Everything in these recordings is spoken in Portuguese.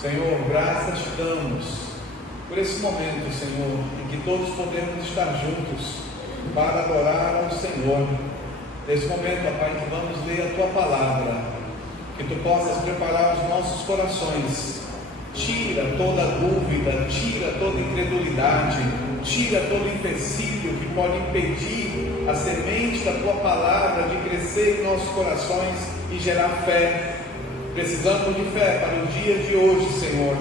Senhor, graças te damos por esse momento, Senhor, em que todos podemos estar juntos para adorar ao Senhor. Nesse momento, ó Pai, que vamos ler a Tua Palavra, que Tu possas preparar os nossos corações. Tira toda dúvida, tira toda incredulidade, tira todo empecilho que pode impedir a semente da Tua Palavra de crescer em nossos corações e gerar fé. Precisamos de fé para os dias de hoje, Senhor,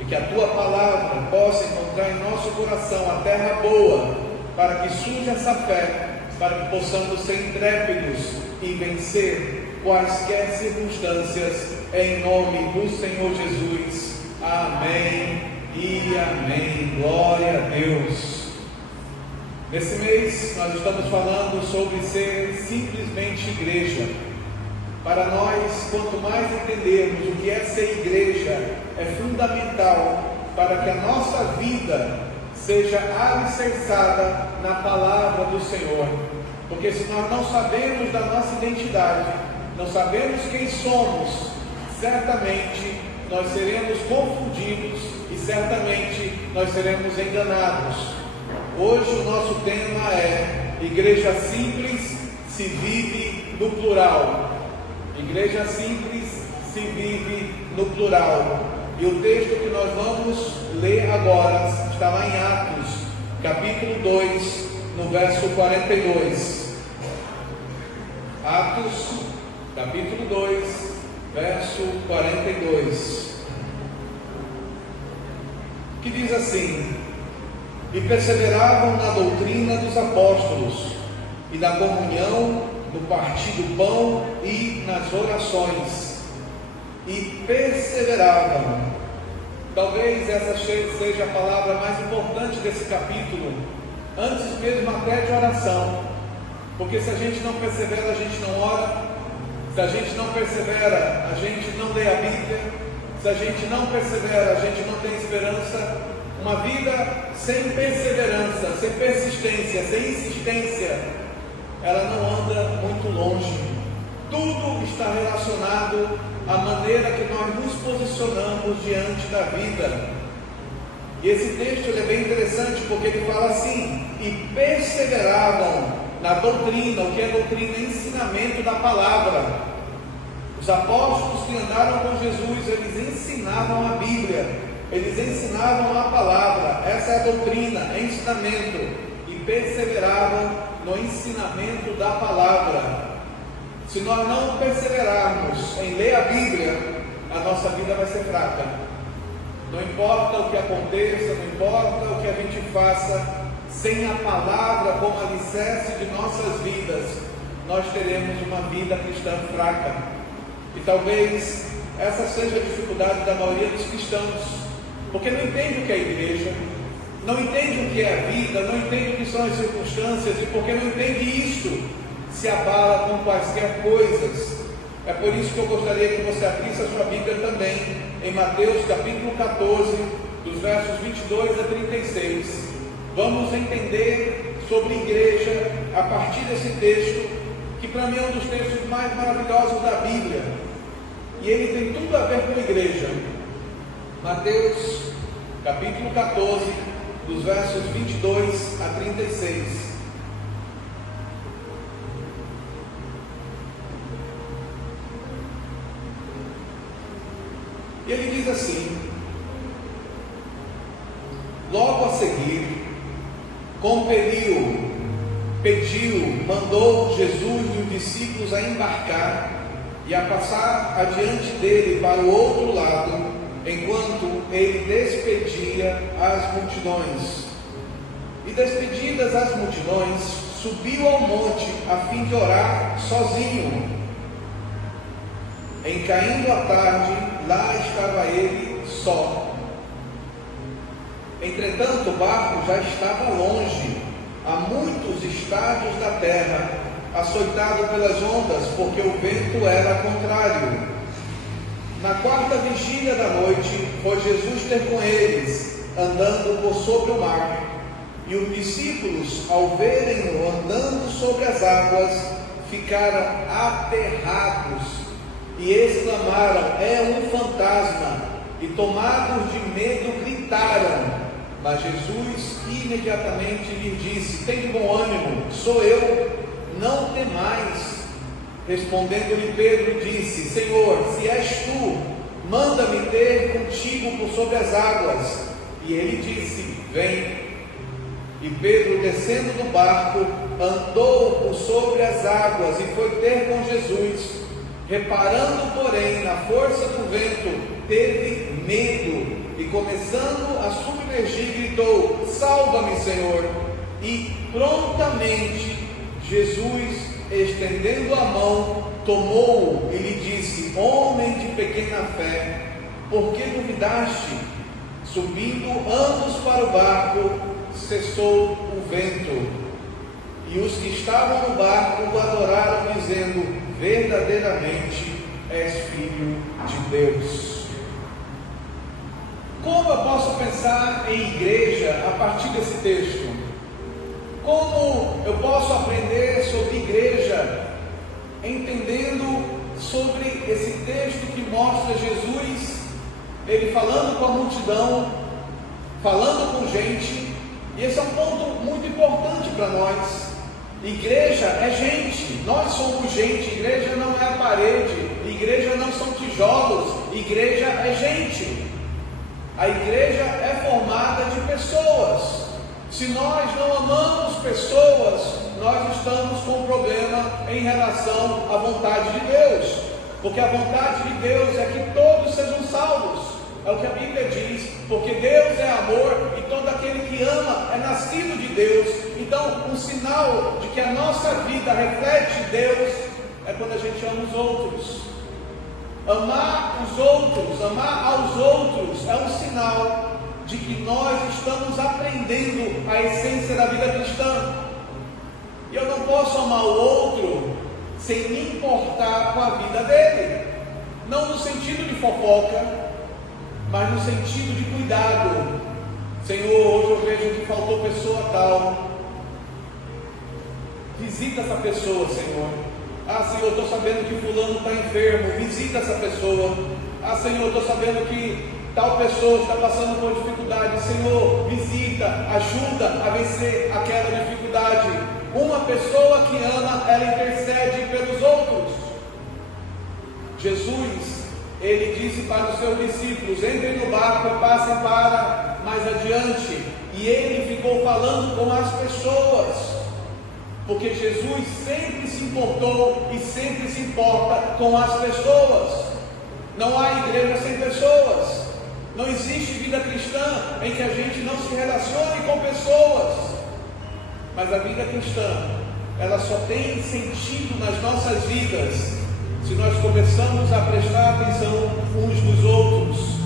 e que a Tua Palavra possa encontrar em nosso coração a terra boa, para que surja essa fé, para que possamos ser intrépidos e vencer quaisquer circunstâncias, em nome do Senhor Jesus. Amém e amém. Glória a Deus. Nesse mês nós estamos falando sobre ser simplesmente igreja. Para nós, quanto mais entendermos o que é ser igreja, é fundamental para que a nossa vida seja alicerçada na palavra do Senhor. Porque se nós não sabemos da nossa identidade, não sabemos quem somos, certamente nós seremos confundidos e certamente nós seremos enganados. Hoje o nosso tema é Igreja Simples se vive no plural. Igreja simples se vive no plural. E o texto que nós vamos ler agora está lá em Atos, capítulo 2, no verso 42. Atos, capítulo 2, verso 42. Que diz assim: E perseveravam na doutrina dos apóstolos, e na comunhão, no partir do pão e nas orações, e perseveravam. Talvez essa seja a palavra mais importante desse capítulo, antes mesmo até de oração, porque se a gente não persevera, a gente não ora. Se a gente não persevera, a gente não lê a Bíblia. Se a gente não persevera, a gente não tem esperança. Uma vida sem perseverança, sem persistência, sem insistência, ela não anda muito longe. Tudo está relacionado à maneira que nós nos posicionamos diante da vida. E esse texto ele é bem interessante, porque ele fala assim: e perseveravam na doutrina. O que é doutrina? Ensinamento da palavra. Os apóstolos que andaram com Jesus, eles ensinavam a Bíblia, eles ensinavam a palavra. Essa é a doutrina, é ensinamento. E perseveravam no ensinamento da palavra. Se nós não perseverarmos em ler a Bíblia, a nossa vida vai ser fraca. Não importa o que aconteça, não importa o que a gente faça, sem a palavra como alicerce de nossas vidas, nós teremos uma vida cristã fraca. E talvez essa seja a dificuldade da maioria dos cristãos, porque não entende o que é igreja, não entende o que é a vida, não entende o que são as circunstâncias, e porque não entende isso, se abala com quaisquer coisas. É por isso que eu gostaria que você abrisse a sua Bíblia também, em Mateus capítulo 14, dos versos 22 a 36. Vamos entender sobre igreja a partir desse texto, que para mim é um dos textos mais maravilhosos da Bíblia, e ele tem tudo a ver com igreja. Mateus capítulo 14, dos versos 22 a 36. E ele diz assim: logo a seguir, mandou Jesus e os discípulos a embarcar e a passar adiante dele para o outro lado, enquanto ele despedia as multidões. E despedidas as multidões, subiu ao monte a fim de orar sozinho. Em caindo a tarde, lá estava ele só. Entretanto, o barco já estava longe, a muitos estádios da terra, açoitado pelas ondas, porque o vento era contrário. Na quarta vigília da noite, foi Jesus ter com eles, andando por sobre o mar. E os discípulos, ao verem-no andando sobre as águas, ficaram aterrados e exclamaram: é um fantasma! e, tomados de medo, gritaram. Mas Jesus imediatamente lhes disse: tende bom ânimo, sou eu, não temais. Respondendo-lhe Pedro, disse: Senhor, se és tu, manda-me ter contigo por sobre as águas. E ele disse: vem. E Pedro, descendo do barco, andou por sobre as águas e foi ter com Jesus. Reparando, porém, na força do vento, teve medo e, começando a submergir, gritou: salva-me, Senhor! E prontamente Jesus, estendendo a mão, tomou-o e lhe disse: homem de pequena fé, por que duvidaste? Subindo ambos para o barco, cessou o vento. E os que estavam no barco o adoraram, dizendo: verdadeiramente és filho de Deus. Como eu posso pensar em igreja a partir desse texto? Como eu posso aprender sobre igreja entendendo sobre esse texto que mostra Jesus, ele falando com a multidão, falando com gente? E esse é um ponto muito importante para nós. Igreja é gente, nós somos gente. Igreja não é a parede, igreja não são tijolos, igreja é gente. A igreja é formada de pessoas. Se nós não amamos pessoas, nós estamos com um problema em relação à vontade de Deus, porque a vontade de Deus é que todos sejam salvos. É o que a Bíblia diz, porque Deus é amor e todo aquele que ama é nascido de Deus. Então, um sinal de que a nossa vida reflete Deus é quando a gente ama os outros. Amar os outros, amar aos outros é um sinal de que nós estamos aprendendo a essência da vida cristã. E eu não posso amar o outro sem me importar com a vida dele, não no sentido de fofoca, mas no sentido de cuidado. Senhor, hoje eu vejo que faltou pessoa tal, visita essa pessoa, Senhor. Ah, Senhor, eu estou sabendo que fulano está enfermo, visita essa pessoa. Ah, Senhor, eu estou sabendo que tal pessoa está passando por dificuldade. Senhor, visita, ajuda a vencer aquela dificuldade. Uma pessoa que ama, ela intercede pelos outros. Jesus, ele disse para os seus discípulos: entrem no barco e passem para mais adiante. E ele ficou falando com as pessoas, porque Jesus sempre se importou e sempre se importa com as pessoas. Não há igreja sem pessoas. Não existe vida cristã em que a gente não se relacione com pessoas. Mas a vida cristã, ela só tem sentido nas nossas vidas se nós começamos a prestar atenção uns nos outros.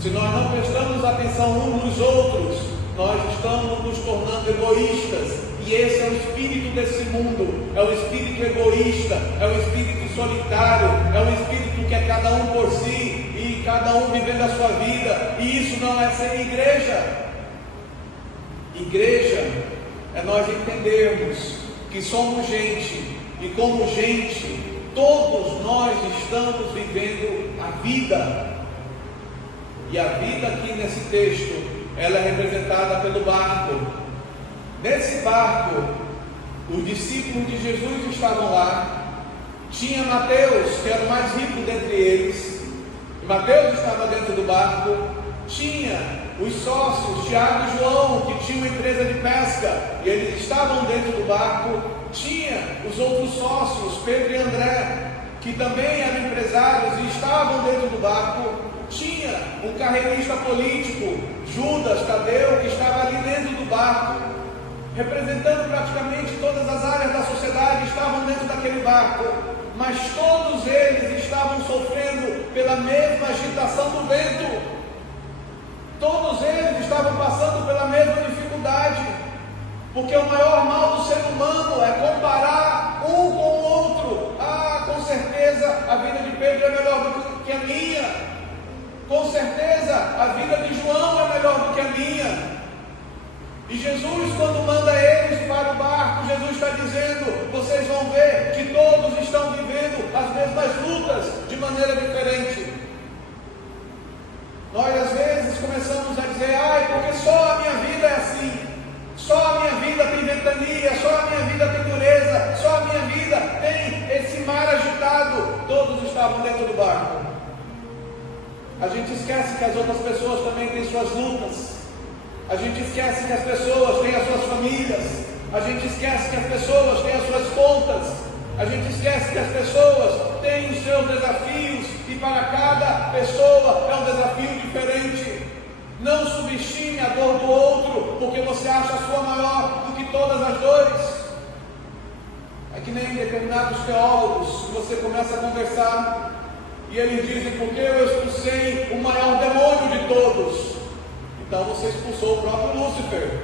Se nós não prestamos atenção uns nos outros, nós estamos nos tornando egoístas. E esse é o espírito desse mundo, é o espírito egoísta, é o espírito solitário, é o espírito que é cada um por si, e cada um vivendo a sua vida. E isso não é ser igreja. Igreja é nós entendermos que somos gente, e como gente, todos nós estamos vivendo a vida. E a vida aqui nesse texto, ela é representada pelo barco. Nesse barco, os discípulos de Jesus estavam lá. Tinha Mateus, que era o mais rico dentre eles. E Mateus estava dentro do barco. Tinha os sócios, Tiago e João, que tinham uma empresa de pesca, e eles estavam dentro do barco. Tinha os outros sócios, Pedro e André, que também eram empresários e estavam dentro do barco. Tinha um carreirista político, Judas Tadeu, que estava ali dentro do barco, representando praticamente todas as áreas da sociedade, estavam dentro daquele barco. Mas todos eles estavam sofrendo pela mesma agitação do vento. Todos eles estavam passando pela mesma dificuldade, porque o maior mal do ser humano é comparar um com o outro. Ah, com certeza a vida de Pedro é melhor do que a minha. Com certeza a vida de João é melhor do que a minha. E Jesus, quando manda eles para o barco, Jesus está dizendo: vocês vão ver que todos estão vivendo as mesmas lutas de maneira diferente. Nós só a minha vida é assim, só a minha vida tem ventania, só a minha vida tem dureza, só a minha vida tem esse mar agitado. Todos estavam dentro do barco. A gente esquece que as outras pessoas também têm suas lutas. A gente esquece que as pessoas têm as suas famílias. A gente esquece que as pessoas têm as suas contas. A gente esquece que as pessoas têm os seus desafios, e para cada pessoa é um desafio diferente. Não subestime a dor do outro, porque você acha a sua maior do que todas as dores. É que nem determinados teólogos, que você começa a conversar, e eles dizem: porque eu expulsei o maior demônio de todos. Então você expulsou o próprio Lúcifer,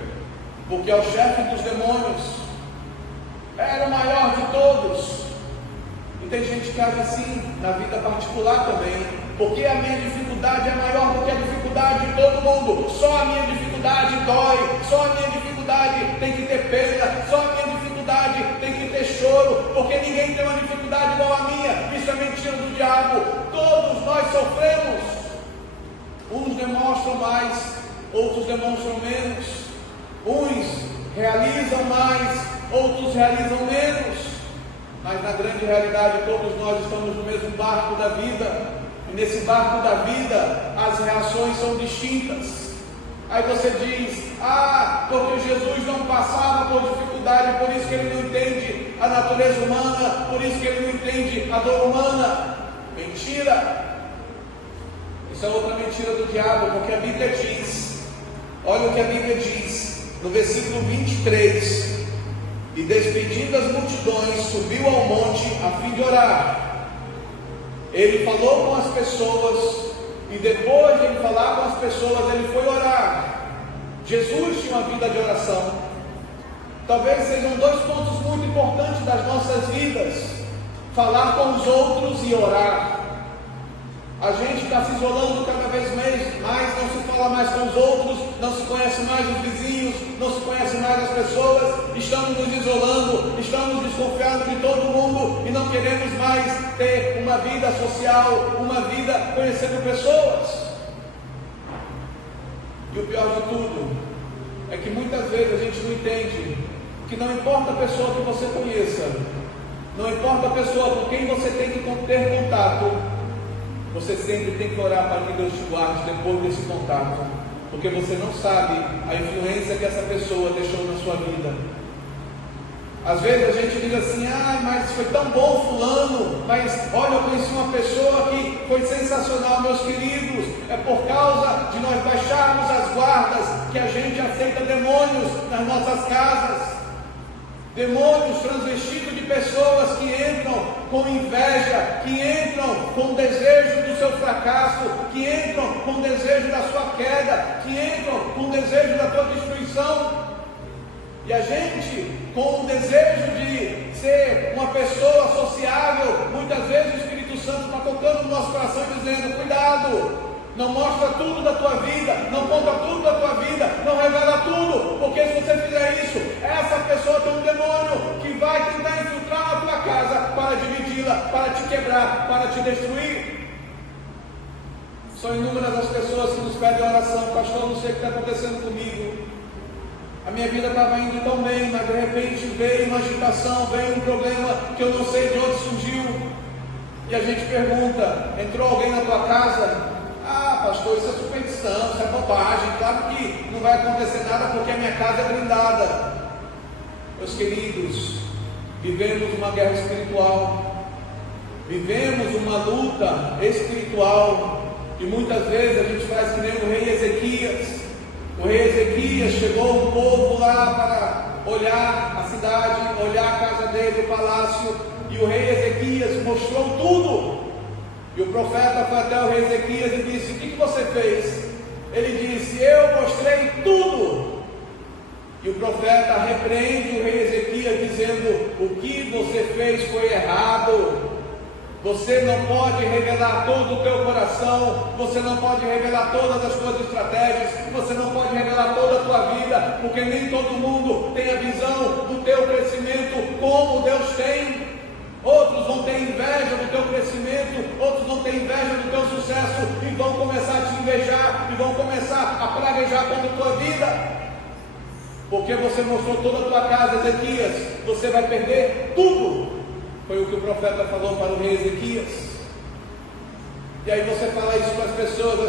porque é o chefe dos demônios, era o maior de todos. E tem gente que age assim na vida particular também, porque a minha dificuldade é maior do que a dificuldade de todo mundo. Só a minha dificuldade dói, só a minha dificuldade tem que ter pena, só a minha dificuldade tem que ter choro, porque ninguém tem uma dificuldade igual a minha. Isso é mentira do diabo. Todos nós sofremos. Uns demonstram mais, outros demonstram menos. Uns realizam mais, outros realizam menos. Mas na grande realidade todos nós estamos no mesmo barco da vida. E nesse barco da vida as reações são distintas. Aí você diz: porque Jesus não passava por dificuldade, por isso que ele não entende a natureza humana, por isso que ele não entende a dor humana. Mentira! Isso é outra mentira do diabo, porque a Bíblia diz, olha o que a Bíblia diz, no versículo 23, e despedindo as multidões, subiu ao monte a fim de orar. Ele falou com as pessoas, e depois de ele falar com as pessoas, ele foi orar. Jesus tinha uma vida de oração. Talvez sejam dois pontos muito importantes das nossas vidas: falar com os outros e orar. A gente está se isolando cada vez mais, não se fala mais com os outros, não se conhece mais os vizinhos, não se conhece mais as pessoas, estamos nos isolando, estamos desconfiando de todo mundo e não queremos mais ter uma vida social, uma vida conhecendo pessoas. E o pior de tudo é que muitas vezes a gente não entende que não importa a pessoa que você conheça, não importa a pessoa com quem você tem que ter contato, você sempre tem que orar para que Deus te guarde depois desse contato, porque você não sabe a influência que essa pessoa deixou na sua vida. Às vezes a gente diz assim: mas foi tão bom fulano, mas olha, eu conheci uma pessoa que foi sensacional. Meus queridos, é por causa de nós baixarmos as guardas que a gente aceita demônios nas nossas casas. Demônios transvestidos de pessoas que entram com inveja, que entram com desejo do seu fracasso, que entram com desejo da sua queda, que entram com desejo da tua destruição. E a gente, com o desejo de ser uma pessoa sociável, muitas vezes o Espírito Santo está tocando no nosso coração e dizendo: cuidado, não mostra tudo da tua vida, não conta tudo da tua vida, não revela tudo, porque se você fizer isso, essa pessoa tem um demônio que vai tentar infiltrar na tua casa para dividi-la, para te quebrar, para te destruir. São inúmeras as pessoas que nos pedem oração: pastor, não sei o que está acontecendo comigo, a minha vida estava indo tão bem, mas de repente veio uma agitação, veio um problema que eu não sei de onde surgiu. E a gente pergunta: entrou alguém na tua casa? Pastor, isso é superstição, isso é bobagem. Claro que não vai acontecer nada porque a minha casa é blindada. Meus queridos, vivemos uma guerra espiritual, vivemos uma luta espiritual, e muitas vezes a gente faz que nem o rei Ezequias. O rei Ezequias chegou um povo lá para olhar a cidade, olhar a casa dele, o palácio, e o rei Ezequias mostrou tudo. E o profeta foi até o rei Ezequias e disse: o que você fez? Ele disse: eu mostrei tudo. E o profeta repreende o rei Ezequias dizendo: o que você fez foi errado. Você não pode revelar todo o teu coração, você não pode revelar todas as tuas estratégias, você não pode revelar toda a tua vida, porque nem todo mundo tem a visão do teu crescimento como Deus tem. Outros vão ter inveja do teu crescimento, outros vão ter inveja do teu sucesso e vão começar a te invejar e vão começar a praguejar contra a tua vida. Porque você mostrou toda a tua casa, Ezequias, você vai perder tudo. Foi o que o profeta falou para o rei Ezequias. E aí você fala isso para as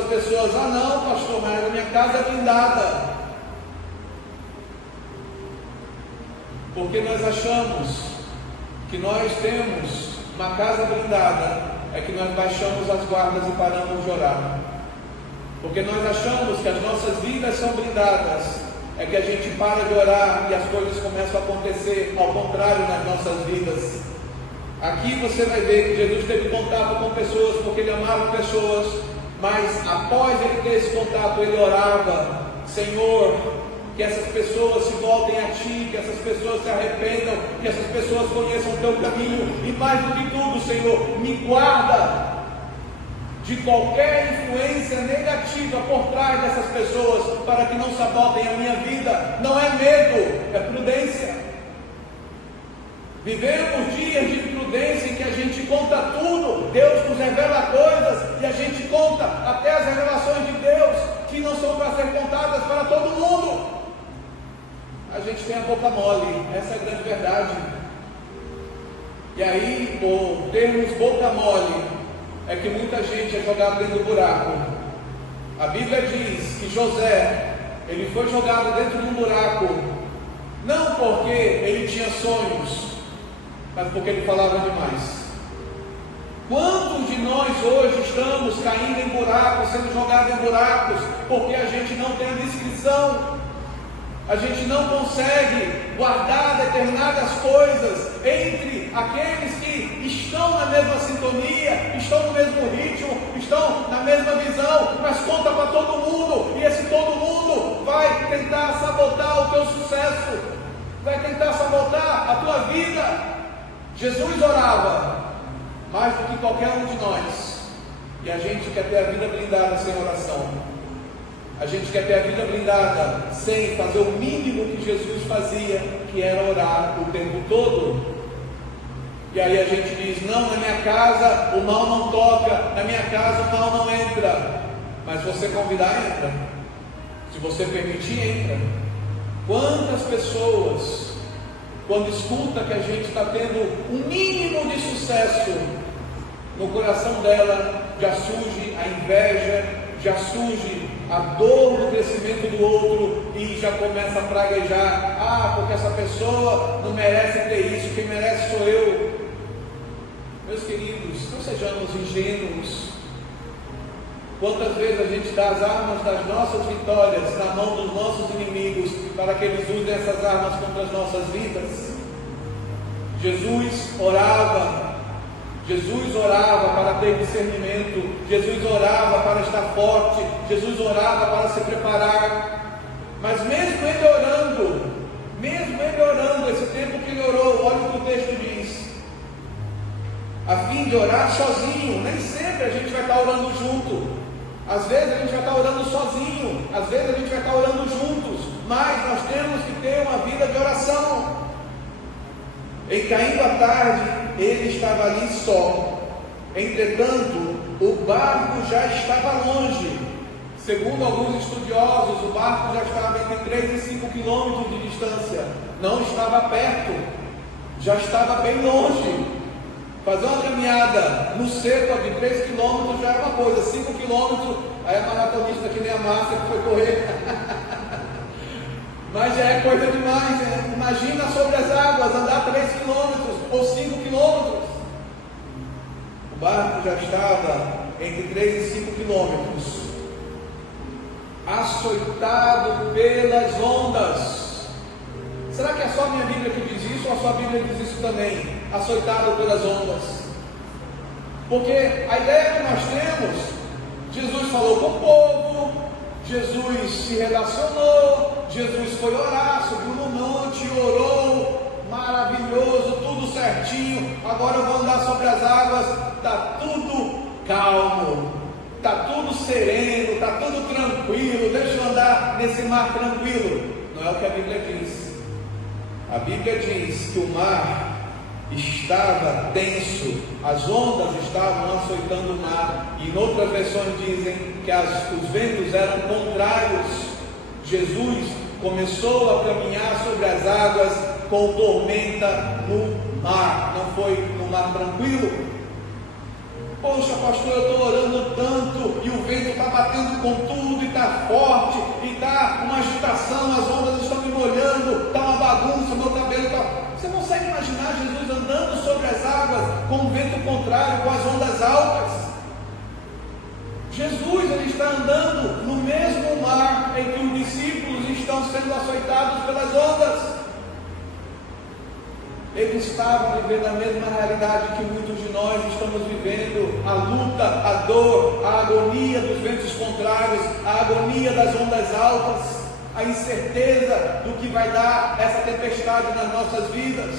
pessoas, ah não, pastor, mas a minha casa é blindada. Porque nós achamos que nós temos uma casa blindada, é que nós baixamos as guardas e paramos de orar. Porque nós achamos que as nossas vidas são blindadas, é que a gente para de orar e as coisas começam a acontecer ao contrário nas nossas vidas. Aqui você vai ver que Jesus teve contato com pessoas porque ele amava pessoas, mas após ele ter esse contato, ele orava: Senhor, que essas pessoas se voltem a Ti, que essas pessoas se arrependam, que essas pessoas conheçam o Teu caminho, e mais do que tudo, Senhor, me guarda de qualquer influência negativa por trás dessas pessoas, para que não sabotem a minha vida. Não é medo, é prudência. Vivemos dias de prudência em que a gente conta tudo, Deus nos revela coisas e a gente conta até as revelações de Deus que não são para ser contadas para todo mundo. A gente tem a boca mole, essa é a grande verdade. E aí, por termos boca mole, é que muita gente é jogada dentro do buraco. A Bíblia diz que José, ele foi jogado dentro de um buraco, não porque ele tinha sonhos, mas porque ele falava demais. Quantos de nós hoje estamos caindo em buracos, sendo jogados em buracos, porque a gente não tem a discrição, a gente não consegue guardar determinadas coisas entre aqueles que estão na mesma sintonia, estão no mesmo ritmo, estão na mesma visão, mas conta para todo mundo, e esse todo mundo vai tentar sabotar o teu sucesso, vai tentar sabotar a tua vida. Jesus orava mais do que qualquer um de nós, e a gente quer ter a vida blindada sem oração. A gente quer ter a vida blindada sem fazer o mínimo que Jesus fazia, que era orar o tempo todo. E aí a gente diz: não, na minha casa o mal não toca, na minha casa o mal não entra. Mas se você convidar, entra. Se você permitir, entra. Quantas pessoas, quando escuta que a gente está tendo um mínimo de sucesso, no coração dela já surge a inveja, já surge a dor do crescimento do outro, e já começa a praguejar: ah, porque essa pessoa não merece ter isso, quem merece sou eu. Meus queridos, não sejamos ingênuos. Quantas vezes a gente dá as armas das nossas vitórias na mão dos nossos inimigos, para que eles usem essas armas contra as nossas vidas? Jesus orava para ter discernimento, Jesus orava para estar forte, Jesus orava para se preparar. Mas mesmo ele orando, esse tempo que ele orou, olha o que o texto diz: a fim de orar sozinho. Nem sempre a gente vai estar orando junto, às vezes a gente vai estar orando sozinho, às vezes a gente vai estar orando juntos, mas nós temos que ter uma vida de oração. E caindo a tarde, ele estava ali só. Entretanto, o barco já estava longe. Segundo alguns estudiosos, o barco já estava entre 3 e 5 quilômetros de distância. Não estava perto, já estava bem longe. Fazer uma caminhada no seco de 3 quilômetros já é uma coisa, 5 quilômetros, aí a maratonista que nem a Márcia que foi correr. Mas já é coisa demais, né? Imagina sobre as águas, andar 3 quilômetros ou 5 quilômetros. O barco já estava entre 3 e 5 quilômetros, açoitado pelas ondas. Será que é só a minha Bíblia que diz isso, ou a sua Bíblia diz isso também? Açoitado pelas ondas. Porque a ideia que nós temos, Jesus falou com o povo, Jesus se relacionou, Jesus foi orar, subiu no monte, orou, maravilhoso, tudo certinho. Agora eu vou andar sobre as águas, está tudo calmo, está tudo sereno, está tudo tranquilo, deixa eu andar nesse mar tranquilo. Não é o que a Bíblia diz. A Bíblia diz que o mar estava tenso, as ondas estavam açoitando o mar, e em outras versões dizem que os ventos eram contrários. Jesus começou a caminhar sobre as águas com tormenta no mar. Não foi no mar tranquilo? Poxa, pastor, eu estou orando tanto e o vento está batendo com tudo e está forte e está uma agitação, as ondas estão me molhando, está uma bagunça, meu cabelo está... Você consegue imaginar Jesus andando sobre as águas com o vento contrário, com as ondas altas? Jesus, ele está andando no mesmo mar em que os discípulos estão sendo açoitados pelas ondas. Eles estavam vivendo a mesma realidade que muitos de nós estamos vivendo: a luta, a dor, a agonia dos ventos contrários, a agonia das ondas altas, a incerteza do que vai dar essa tempestade nas nossas vidas.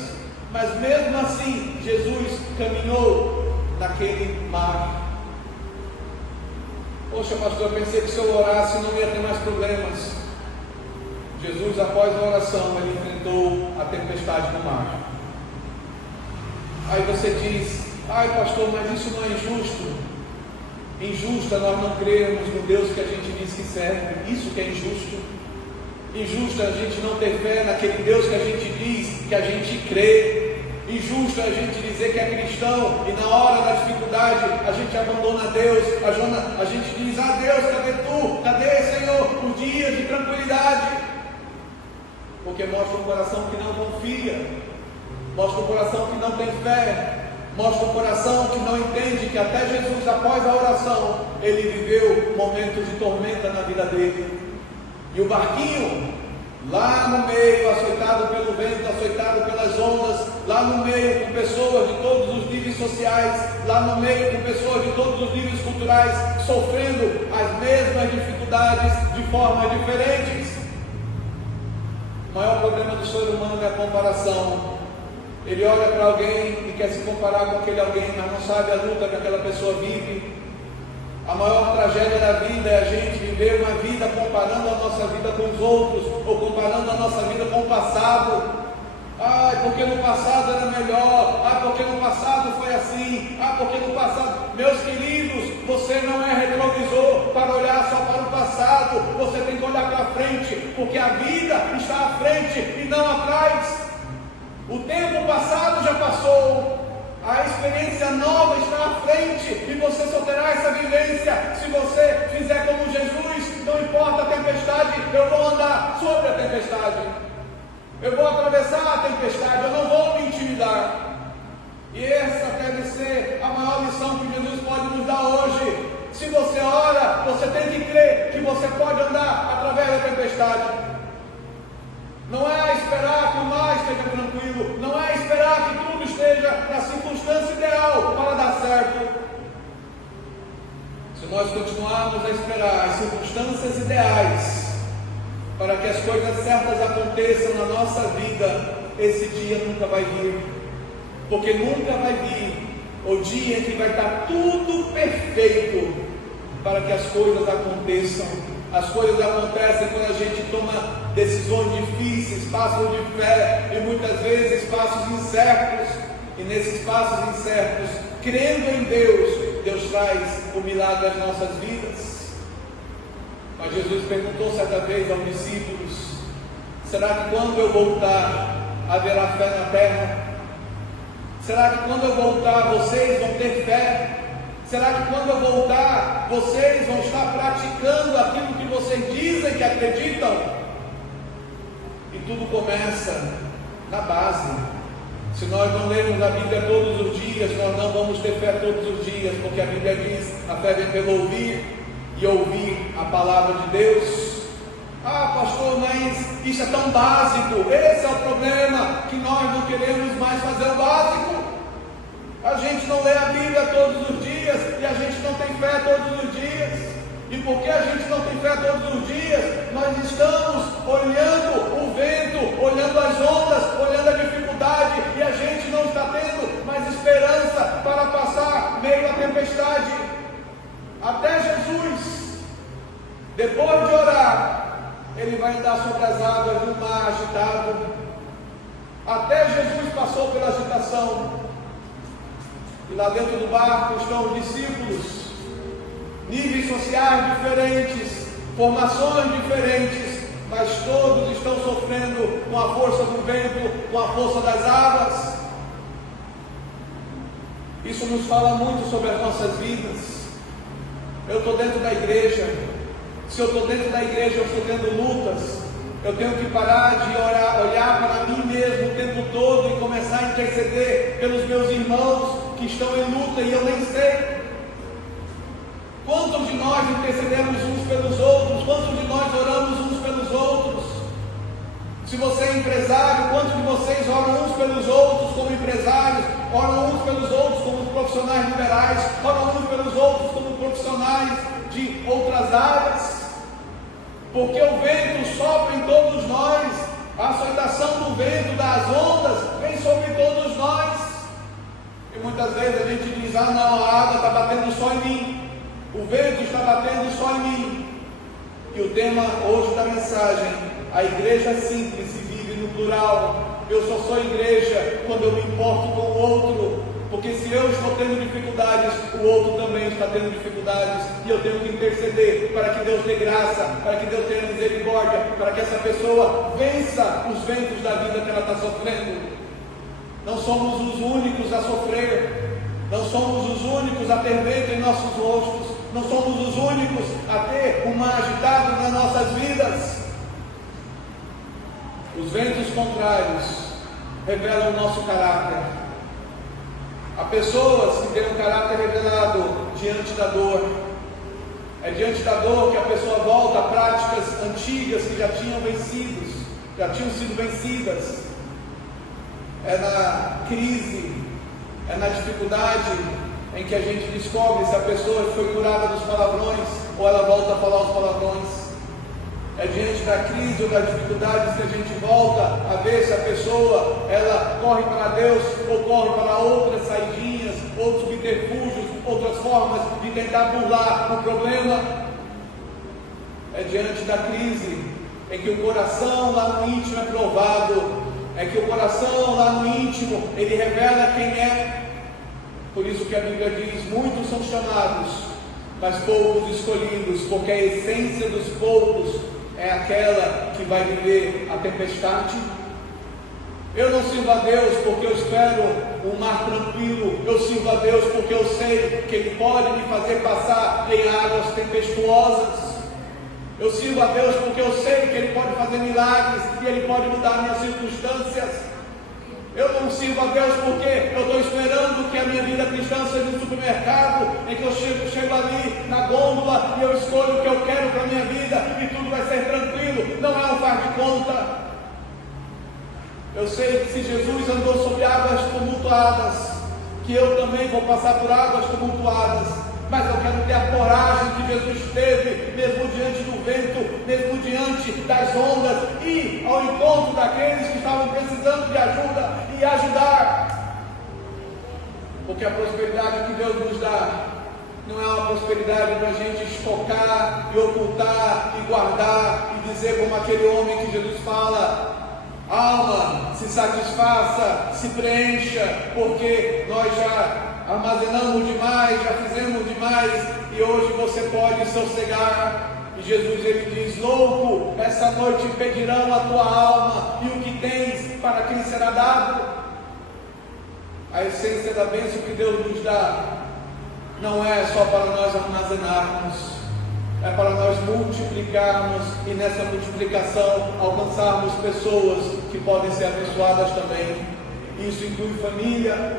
Mas mesmo assim, Jesus caminhou naquele mar. Poxa, pastor, eu pensei que se eu orasse não ia ter mais problemas. Jesus, após a oração, ele enfrentou a tempestade no mar. Aí você diz: ai pastor, mas isso não é injusto. Injusto é nós não crermos no Deus que a gente diz que serve. Isso que é injusto. Injusto é a gente não ter fé naquele Deus que a gente diz que a gente crê. Injusto é a gente dizer que é cristão e na hora da dificuldade a gente abandona Deus, a gente diz: ah Deus, cadê tu? Cadê, Senhor, o dia de tranquilidade? Porque mostra um coração que não confia, mostra um coração que não tem fé, mostra um coração que não entende que até Jesus, após a oração, ele viveu momentos de tormenta na vida dele. E o barquinho, lá no meio, açoitado pelo vento, açoitado pelas ondas, lá no meio com pessoas de todos os níveis sociais, lá no meio com pessoas de todos os níveis culturais, sofrendo as mesmas dificuldades de formas diferentes. O maior problema do ser humano é a comparação. Ele olha para alguém e quer se comparar com aquele alguém, mas não sabe a luta que aquela pessoa vive. A maior tragédia da vida é a gente viver uma vida comparando a nossa vida com os outros, ou comparando a nossa vida com o passado. Ah, porque no passado era melhor. Ah, porque no passado foi assim. Ah, porque no passado... Meus queridos, você não é retrovisor para olhar só para o passado. Você tem que olhar para frente, porque a vida está à frente e não atrás. O tempo passado já passou. A experiência nova está à frente e você só terá essa vivência se você fizer como Jesus. Não importa a tempestade, eu vou andar sobre a tempestade. Eu vou atravessar a tempestade, eu não vou me intimidar. E essa deve ser a maior lição que Jesus pode nos dar hoje. Se você ora, você tem que crer que você pode andar através da tempestade. Não é esperar que o mar esteja tranquilo, não é esperar que tudo esteja na circunstância ideal para dar certo. Se nós continuarmos a esperar as circunstâncias ideais para que as coisas certas aconteçam na nossa vida, esse dia nunca vai vir. Porque nunca vai vir o dia em que vai estar tudo perfeito para que as coisas aconteçam. As coisas acontecem quando a gente toma decisões difíceis, passos de fé e muitas vezes passos incertos. E nesses passos incertos, crendo em Deus, Deus traz o milagre às nossas vidas. Mas Jesus perguntou certa vez aos discípulos: será que quando eu voltar haverá fé na terra? Será que quando eu voltar vocês vão ter fé? Será que quando eu voltar vocês vão estar praticando aquilo que vocês dizem que acreditam? E tudo começa na base. Se nós não lermos a Bíblia todos os dias, nós não vamos ter fé todos os dias, porque a Bíblia diz: a fé vem pelo ouvir e ouvir a palavra de Deus. Ah, pastor, mas isso é tão básico. Esse é o problema, que nós não queremos mais fazer o básico. A gente não lê a Bíblia todos os dias e a gente não tem fé todos os dias. E porque a gente não tem fé todos os dias, nós estamos olhando o vento, olhando as ondas, olhando a dificuldade, e a gente não está tendo mais esperança para passar meio à tempestade. Até Jesus, depois de orar, ele vai andar sobre as águas do mar agitado. Até Jesus passou pela agitação. E lá dentro do barco estão os discípulos, níveis sociais diferentes, formações diferentes, mas todos estão sofrendo com a força do vento, com a força das águas. Isso nos fala muito sobre as nossas vidas. Eu estou dentro da igreja. Se eu estou dentro da igreja, eu estou tendo lutas. Eu tenho que parar de olhar para mim mesmo o tempo todo e começar a interceder pelos meus irmãos que estão em luta e eu nem sei. Quantos de nós intercedemos uns pelos outros? Quantos de nós oramos uns pelos outros? Se você é empresário, quantos de vocês oram uns pelos outros como empresários? Oram uns pelos outros como profissionais liberais? Oram uns pelos outros como profissionais de outras áreas? Porque o vento sopra em todos nós, a açoitação do vento, das ondas, vem sobre todos nós. E muitas vezes a gente diz, não, a água está batendo só em mim, o vento está batendo só em mim. E o tema hoje da mensagem, a igreja simples se vive no plural. Eu só sou igreja quando eu me importo com o outro, porque se eu estou tendo dificuldades, o outro também está tendo dificuldades, e eu tenho que interceder para que Deus dê graça, para que Deus tenha misericórdia, para que essa pessoa vença os ventos da vida que ela está sofrendo. Não somos os únicos a sofrer, não somos os únicos a ter vento em nossos rostos, não somos os únicos a ter um mar agitado nas nossas vidas. Os ventos contrários revelam o nosso caráter. Há pessoas que têm um caráter revelado diante da dor. É diante da dor que a pessoa volta a práticas antigas que já tinham sido vencidas. É na crise, é na dificuldade em que a gente descobre se a pessoa foi curada dos palavrões ou ela volta a falar os palavrões. É diante da crise ou das dificuldades que a gente volta a ver se a pessoa ela corre para Deus ou corre para outras saidinhas, outros subterfúgios, outras formas de tentar burlar o problema. É diante da crise em que o coração lá no íntimo é provado, é que o coração lá no íntimo ele revela quem é. Por isso que a Bíblia diz, muitos são chamados, mas poucos escolhidos, porque a essência dos poucos é aquela que vai viver a tempestade. Eu não sirvo a Deus porque eu espero um mar tranquilo. Eu sirvo a Deus porque eu sei que Ele pode me fazer passar em águas tempestuosas. Eu sirvo a Deus porque eu sei que Ele pode fazer milagres e Ele pode mudar minhas circunstâncias. Eu não sirvo a Deus porque eu estou esperando que a minha vida cristã seja um supermercado, em que eu chego ali na gôndola e eu escolho o que eu quero para a minha vida e tudo vai ser tranquilo. Não é um faz de conta. Eu sei que se Jesus andou sobre águas tumultuadas, que eu também vou passar por águas tumultuadas. Mas eu quero ter a coragem que Jesus teve, mesmo diante do vento, mesmo diante das ondas, ir ao encontro daqueles que estavam precisando de ajuda e ajudar. Porque a prosperidade que Deus nos dá não é uma prosperidade para a gente esfocar e ocultar e guardar e dizer como aquele homem que Jesus fala: alma, se satisfaça, se preencha, porque nós já armazenamos demais, já fizemos demais, e hoje você pode sossegar. E Jesus ele diz: louco, essa noite pedirão a tua alma, e o que tens, para quem será dado? A essência da bênção que Deus nos dá não é só para nós armazenarmos, é para nós multiplicarmos, e nessa multiplicação alcançarmos pessoas que podem ser abençoadas também. Isso inclui família,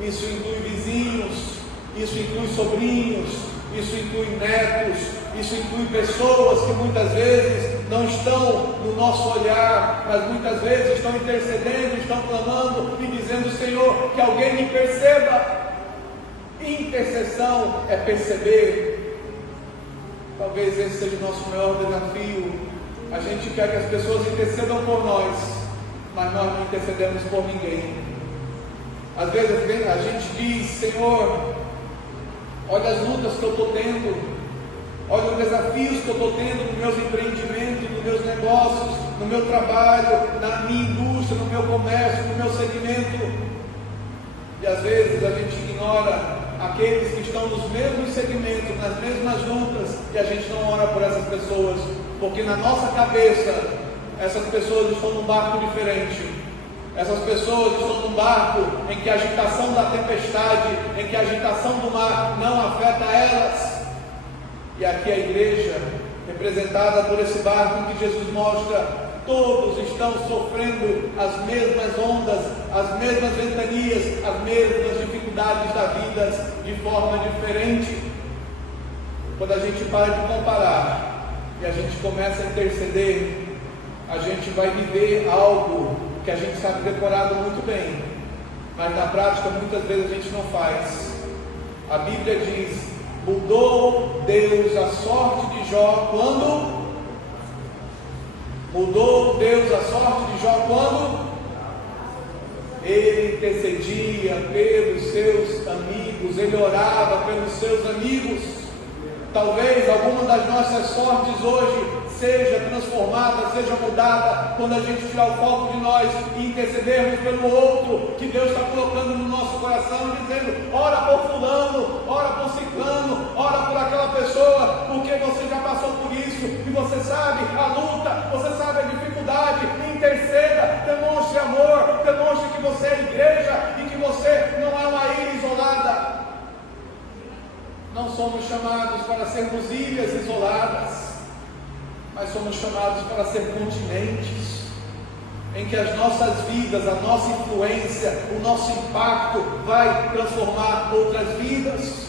isso inclui vizinhos, isso inclui sobrinhos, isso inclui netos, isso inclui pessoas que muitas vezes não estão no nosso olhar, mas muitas vezes estão intercedendo, estão clamando e dizendo: Senhor, que alguém me perceba. Intercessão é perceber. Talvez esse seja o nosso maior desafio. A gente quer que as pessoas intercedam por nós, mas nós não intercedemos por ninguém. Às vezes a gente diz: Senhor, olha as lutas que eu estou tendo, olha os desafios que eu estou tendo nos meus empreendimentos, nos meus negócios, no meu trabalho, na minha indústria, no meu comércio, no meu segmento. E às vezes a gente ignora aqueles que estão nos mesmos segmentos, nas mesmas lutas, e a gente não ora por essas pessoas. porque na nossa cabeça essas pessoas estão num barco diferente. Essas pessoas estão num barco em que a agitação da tempestade, em que a agitação do mar não afeta elas. E aqui a igreja, representada por esse barco em que Jesus mostra, todos estão sofrendo as mesmas ondas, as mesmas ventanias, as mesmas dificuldades da vida, de forma diferente. Quando a gente para de comparar e a gente começa a interceder, a gente vai viver algo que a gente sabe decorado muito bem, mas na prática muitas vezes a gente não faz. A Bíblia diz: mudou Deus a sorte de Jó quando? Mudou Deus a sorte de Jó quando? Ele intercedia pelos seus amigos, ele orava pelos seus amigos. Talvez alguma das nossas sortes hoje seja transformada, seja mudada, quando a gente tirar o foco de nós e intercedermos pelo outro, que Deus está colocando no nosso coração, dizendo: ora por fulano, ora por ciclano, ora por aquela pessoa, porque você já passou por isso, e você sabe a luta, você sabe a dificuldade. Interceda, demonstre amor, demonstre que você é igreja, e que você não é uma ilha isolada. Não somos chamados para sermos ilhas isoladas, mas somos chamados para ser continentes, em que as nossas vidas, a nossa influência, o nosso impacto vai transformar outras vidas.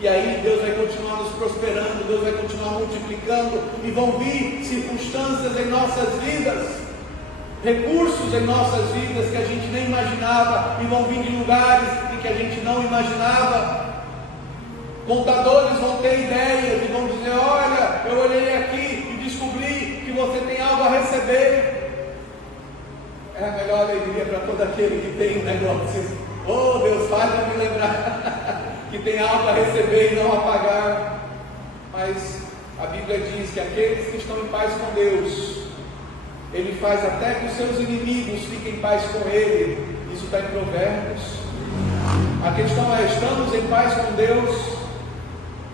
E aí Deus vai continuar nos prosperando, Deus vai continuar multiplicando, e vão vir circunstâncias em nossas vidas, recursos em nossas vidas que a gente nem imaginava, e vão vir de lugares em que a gente não imaginava. Contadores vão ter ideias e vão dizer: olha, eu olhei aqui e descobri que você tem algo a receber. É a melhor alegria para todo aquele que tem um negócio. Oh Deus, faz para me lembrar que tem algo a receber e não a pagar. Mas a Bíblia diz que aqueles que estão em paz com Deus, Ele faz até que os seus inimigos fiquem em paz com Ele. Isso está em Provérbios. A questão é: estamos em paz com Deus?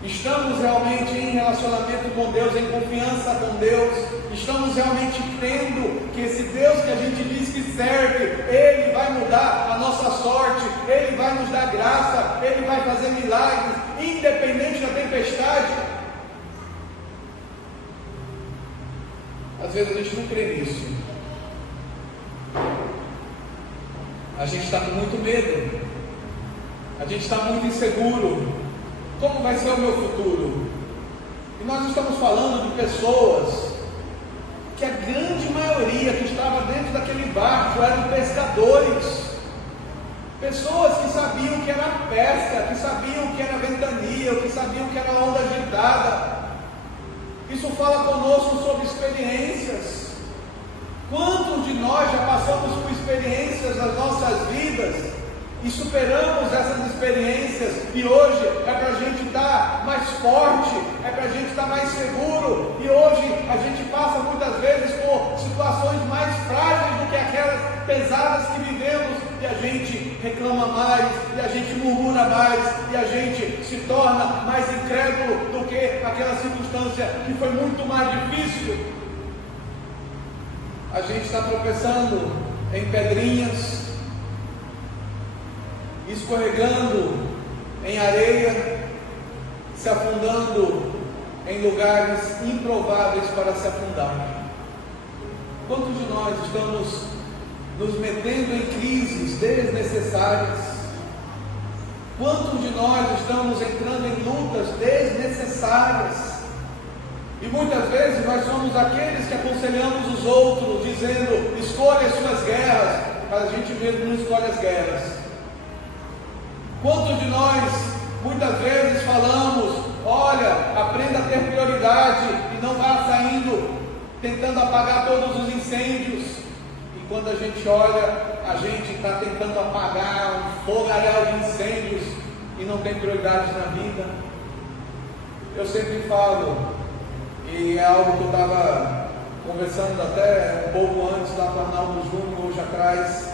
Estamos realmente em relacionamento com Deus, em confiança com Deus? Estamos realmente crendo que esse Deus que a gente diz que serve, Ele vai mudar a nossa sorte, Ele vai nos dar graça, Ele vai fazer milagres, independente da tempestade? Às vezes a gente não crê nisso. A gente está com muito medo, a gente está muito inseguro. Como vai ser o meu futuro? E nós estamos falando de pessoas que a grande maioria que estava dentro daquele barco eram pescadores, pessoas que sabiam que era pesca, que sabiam que era ventania, que sabiam que era onda agitada. Isso fala conosco sobre experiências. Quantos de nós já passamos por experiências nas nossas vidas e superamos essas experiências, e hoje é para a gente estar mais forte, é para a gente estar mais seguro, e hoje a gente passa muitas vezes por situações mais frágeis do que aquelas pesadas que vivemos, e a gente reclama mais, e a gente murmura mais, e a gente se torna mais incrédulo do que aquela circunstância que foi muito mais difícil. A gente está tropeçando em pedrinhas, escorregando em areia, se afundando em lugares improváveis para se afundar. Quantos de nós estamos nos metendo em crises desnecessárias? Quantos de nós estamos entrando em lutas desnecessárias? E muitas vezes nós somos aqueles que aconselhamos os outros, dizendo: escolha as suas guerras, mas a gente mesmo não escolhe as guerras. Quantos de nós muitas vezes falamos: olha, aprenda a ter prioridade e não vá saindo tentando apagar todos os incêndios. E quando a gente olha, a gente está tentando apagar um fogaréu de incêndios e não tem prioridades na vida. Eu sempre falo, e é algo que eu estava conversando até um pouco antes lá com o Arnaldo Júnior, hoje atrás,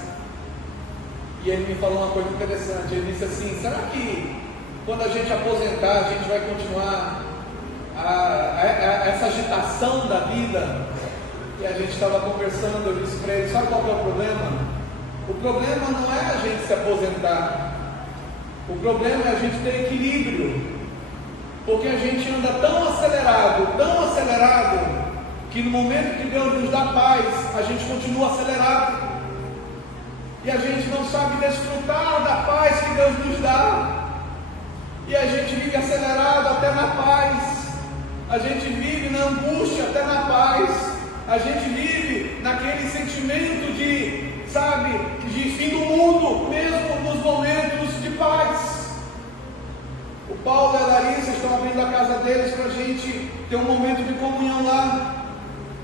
e ele me falou uma coisa interessante. Ele disse assim: será que quando a gente aposentar, a gente vai continuar essa agitação da vida. E a gente estava conversando, eu disse para ele, sabe qual que é o problema? O problema não é a gente se aposentar, o problema é a gente ter equilíbrio, porque a gente anda tão acelerado, que no momento que Deus nos dá paz, a gente continua acelerado, e a gente não sabe desfrutar da paz que Deus nos dá, e a gente vive acelerado até na paz, a gente vive na angústia até na paz, a gente vive naquele sentimento de fim do mundo, mesmo nos momentos de paz. O Paulo e a Larissa estão abrindo a casa deles para a gente ter um momento de comunhão lá.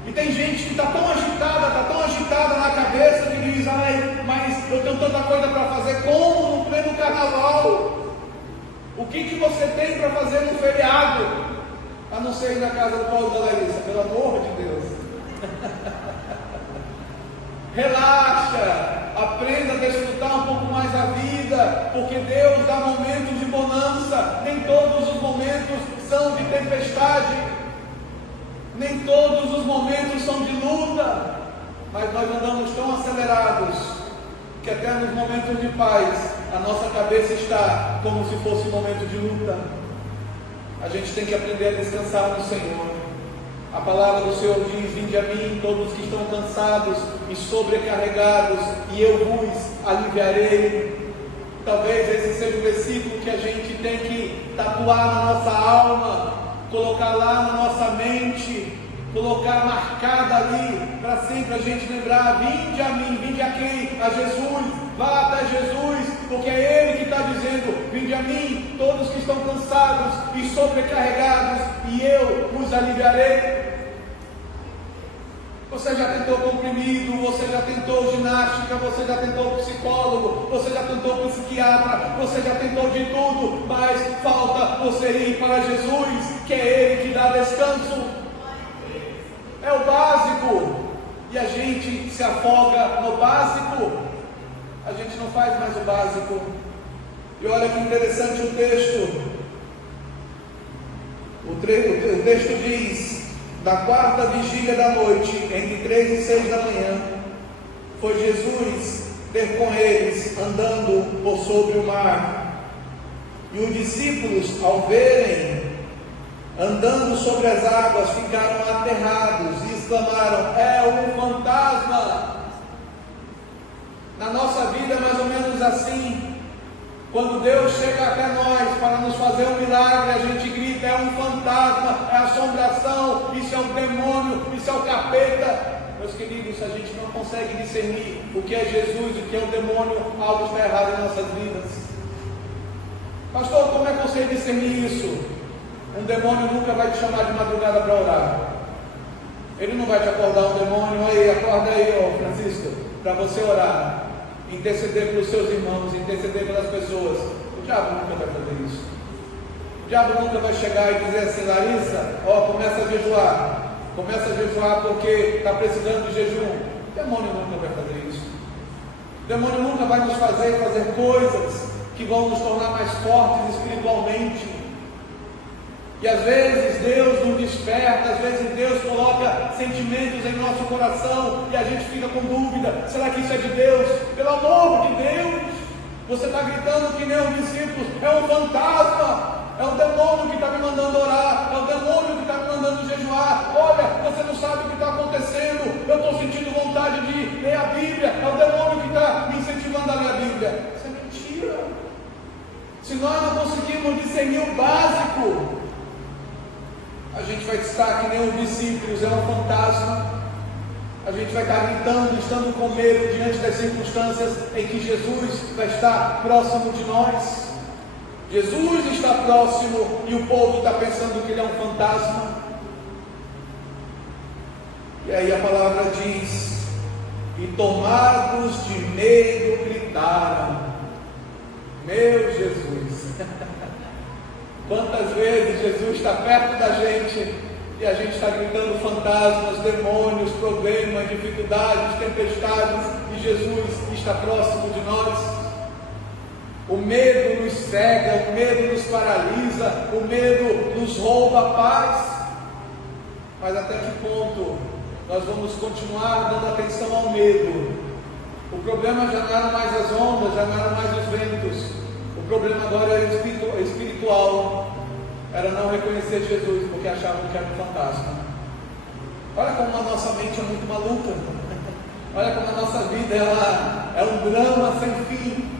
E tem gente que está tão agitada na cabeça, que diz, mas eu tenho tanta coisa para fazer, como no pleno carnaval? O que você tem para fazer no feriado? A não ser ir na casa do Paulo e da Larissa, pelo amor de Deus. Relaxa, aprenda a desfrutar um pouco mais a vida, porque Deus dá momentos de bonança. Nem todos os momentos são de tempestade, nem todos os momentos são de luta, mas nós andamos tão acelerados que até nos momentos de paz a nossa cabeça está como se fosse um momento de luta. A gente tem que aprender a descansar no Senhor. A palavra do Senhor diz, vinde a mim todos que estão cansados e sobrecarregados, e eu vos aliviarei. Talvez esse seja o versículo que a gente tem que tatuar na nossa alma, colocar lá na nossa mente, colocar marcada ali, para sempre a gente lembrar, vinde a mim, vinde a quem? A Jesus, vá até Jesus, porque é Ele que está dizendo, vinde a mim, todos que estão cansados e sobrecarregados, e eu vos aliviarei. Você já tentou comprimido, você já tentou ginástica, você já tentou psicólogo, você já tentou psiquiatra, você já tentou de tudo, mas falta você ir para Jesus, que é Ele que dá descanso. É o básico, e a gente se afoga no básico, a gente não faz mais o básico. E olha que interessante o texto. O texto diz, na quarta vigília da noite, entre 3 e 6 da manhã, foi Jesus ter com eles, andando por sobre o mar. E os discípulos, ao verem andando sobre as águas, ficaram aterrados e exclamaram, é um fantasma. Na nossa vida é mais ou menos assim. Quando Deus chega até nós para nos fazer um milagre, a gente grita, é um fantasma, é assombração, isso é um demônio, isso é o capeta. Meus queridos, se a gente não consegue discernir o que é Jesus e o que é o demônio, algo está errado em nossas vidas. Pastor, como é que eu sei discernir isso? Um demônio nunca vai te chamar de madrugada para orar. Ele não vai te acordar um demônio, aí, acorda aí, ó Francisco, para você orar, interceder pelos seus irmãos, interceder pelas pessoas. O diabo nunca vai fazer isso. O diabo nunca vai chegar e dizer assim, Larissa, ó, começa a jejuar porque está precisando de jejum. O demônio nunca vai fazer isso. O demônio nunca vai nos fazer coisas que vão nos tornar mais fortes espiritualmente. E às vezes Deus nos desperta, às vezes Deus coloca sentimentos em nosso coração e a gente fica com dúvida, será que isso é de Deus? Pelo amor de Deus, você está gritando que nem os discípulos, é um fantasma, é o demônio que está me mandando orar, é o demônio que está me mandando jejuar, olha, você não sabe o que está acontecendo, eu estou sentindo vontade de ler a Bíblia, é o demônio que está me incentivando a ler a Bíblia. Isso é mentira. Se nós não conseguirmos discernir o básico, a gente vai estar que nem os discípulos, é um fantasma. A gente vai estar gritando, estando com medo diante das circunstâncias em que Jesus vai estar próximo de nós. Jesus está próximo e o povo está pensando que ele é um fantasma. E aí a palavra diz, e tomados de medo gritaram, meu Jesus. Quantas vezes Jesus está perto da gente e a gente está gritando fantasmas, demônios, problemas, dificuldades, tempestades, e Jesus está próximo de nós. O medo nos cega, o medo nos paralisa, o medo nos rouba a paz. Mas até que ponto nós vamos continuar dando atenção ao medo? O problema já não eram mais as ondas, já não eram mais os ventos. O problema agora era espiritual. Era não reconhecer Jesus, porque achavam que era um fantasma. Olha como a nossa mente é muito maluca. Olha como a nossa vida ela é um drama sem fim.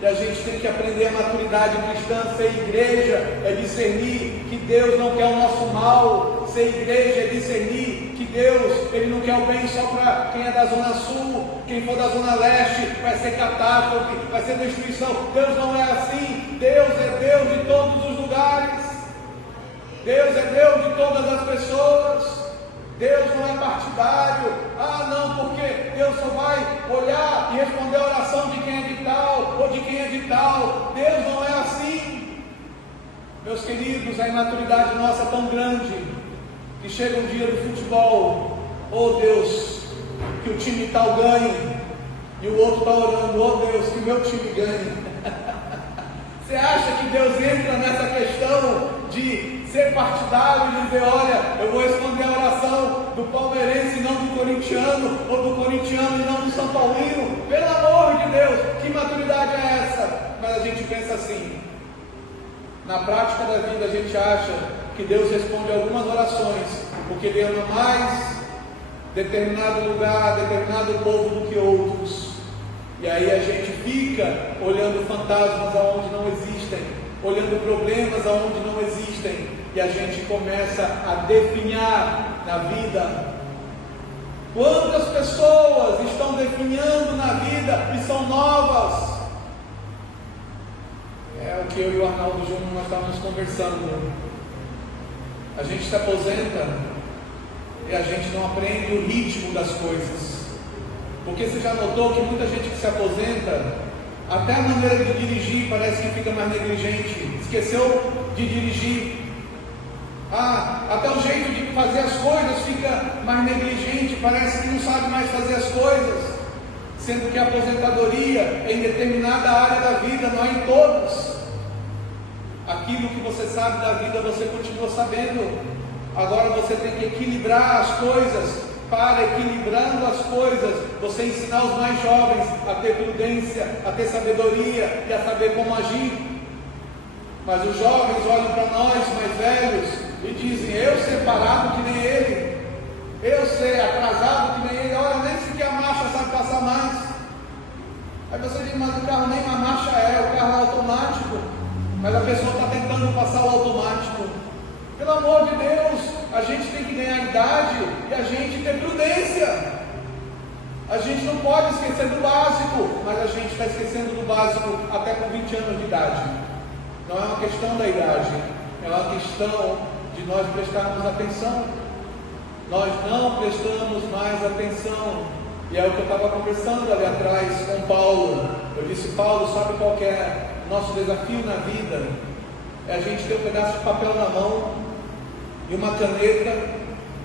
E a gente tem que aprender a maturidade cristã. Ser igreja é discernir que Deus não quer o nosso mal. Ser igreja é discernir que Deus, Ele não quer o bem só para quem é da Zona Sul. Quem for da Zona Leste vai ser catástrofe, vai ser destruição. Deus não é assim. Deus é Deus de todos os lugares. Deus é Deus de todas as pessoas. Deus não é partidário. Não, porque Deus só vai olhar e responder a oração de quem é de tal ou de quem é de tal. Deus não é assim. Meus queridos, a imaturidade nossa é tão grande que chega um dia do futebol, oh Deus, que o time tal ganhe, e o outro está orando, oh Deus, que o meu time ganhe. Você acha que Deus entra nessa questão de ser partidário e dizer, olha, eu vou responder a oração do palmeirense e não do corintiano, ou do corintiano e não do São Paulino? Pelo amor de Deus, que maturidade é essa? Mas a gente pensa assim, na prática da vida a gente acha que Deus responde algumas orações, porque Ele ama mais determinado lugar, determinado povo do que outros. E aí a gente fica olhando fantasmas aonde não existem, olhando problemas aonde não existem, e a gente começa a definhar na vida. Quantas pessoas estão definhando na vida e são novas? É o que eu e o Arnaldo Júnior nós estávamos conversando. A gente se aposenta e a gente não aprende o ritmo das coisas. Porque você já notou que muita gente que se aposenta, até a maneira de dirigir parece que fica mais negligente. Esqueceu de dirigir. Até o jeito de fazer as coisas fica mais negligente, parece que não sabe mais fazer as coisas. Sendo que a aposentadoria é em determinada área da vida, não é em todas. Aquilo que você sabe da vida, você continua sabendo. Agora você tem que equilibrar as coisas. Para equilibrando as coisas, você ensinar os mais jovens a ter prudência, a ter sabedoria e a saber como agir. Mas os jovens olham para nós, mais velhos, e dizem, eu ser parado que nem ele, eu ser atrasado que nem ele, olha, nem sequer a marcha sabe passar mais. Aí você diz, mas o carro nem uma marcha o carro é automático, mas a pessoa está tentando passar o automático. Pelo amor de Deus, a gente tem que ganhar idade e a gente ter prudência. A gente não pode esquecer do básico, mas a gente está esquecendo do básico até com 20 anos de idade. Não é uma questão da idade, é uma questão de nós prestarmos atenção. Nós não prestamos mais atenção. E é o que eu estava conversando ali atrás com Paulo. Eu disse, Paulo, sabe qual que é o nosso desafio na vida? É a gente ter um pedaço de papel na mão e uma caneta,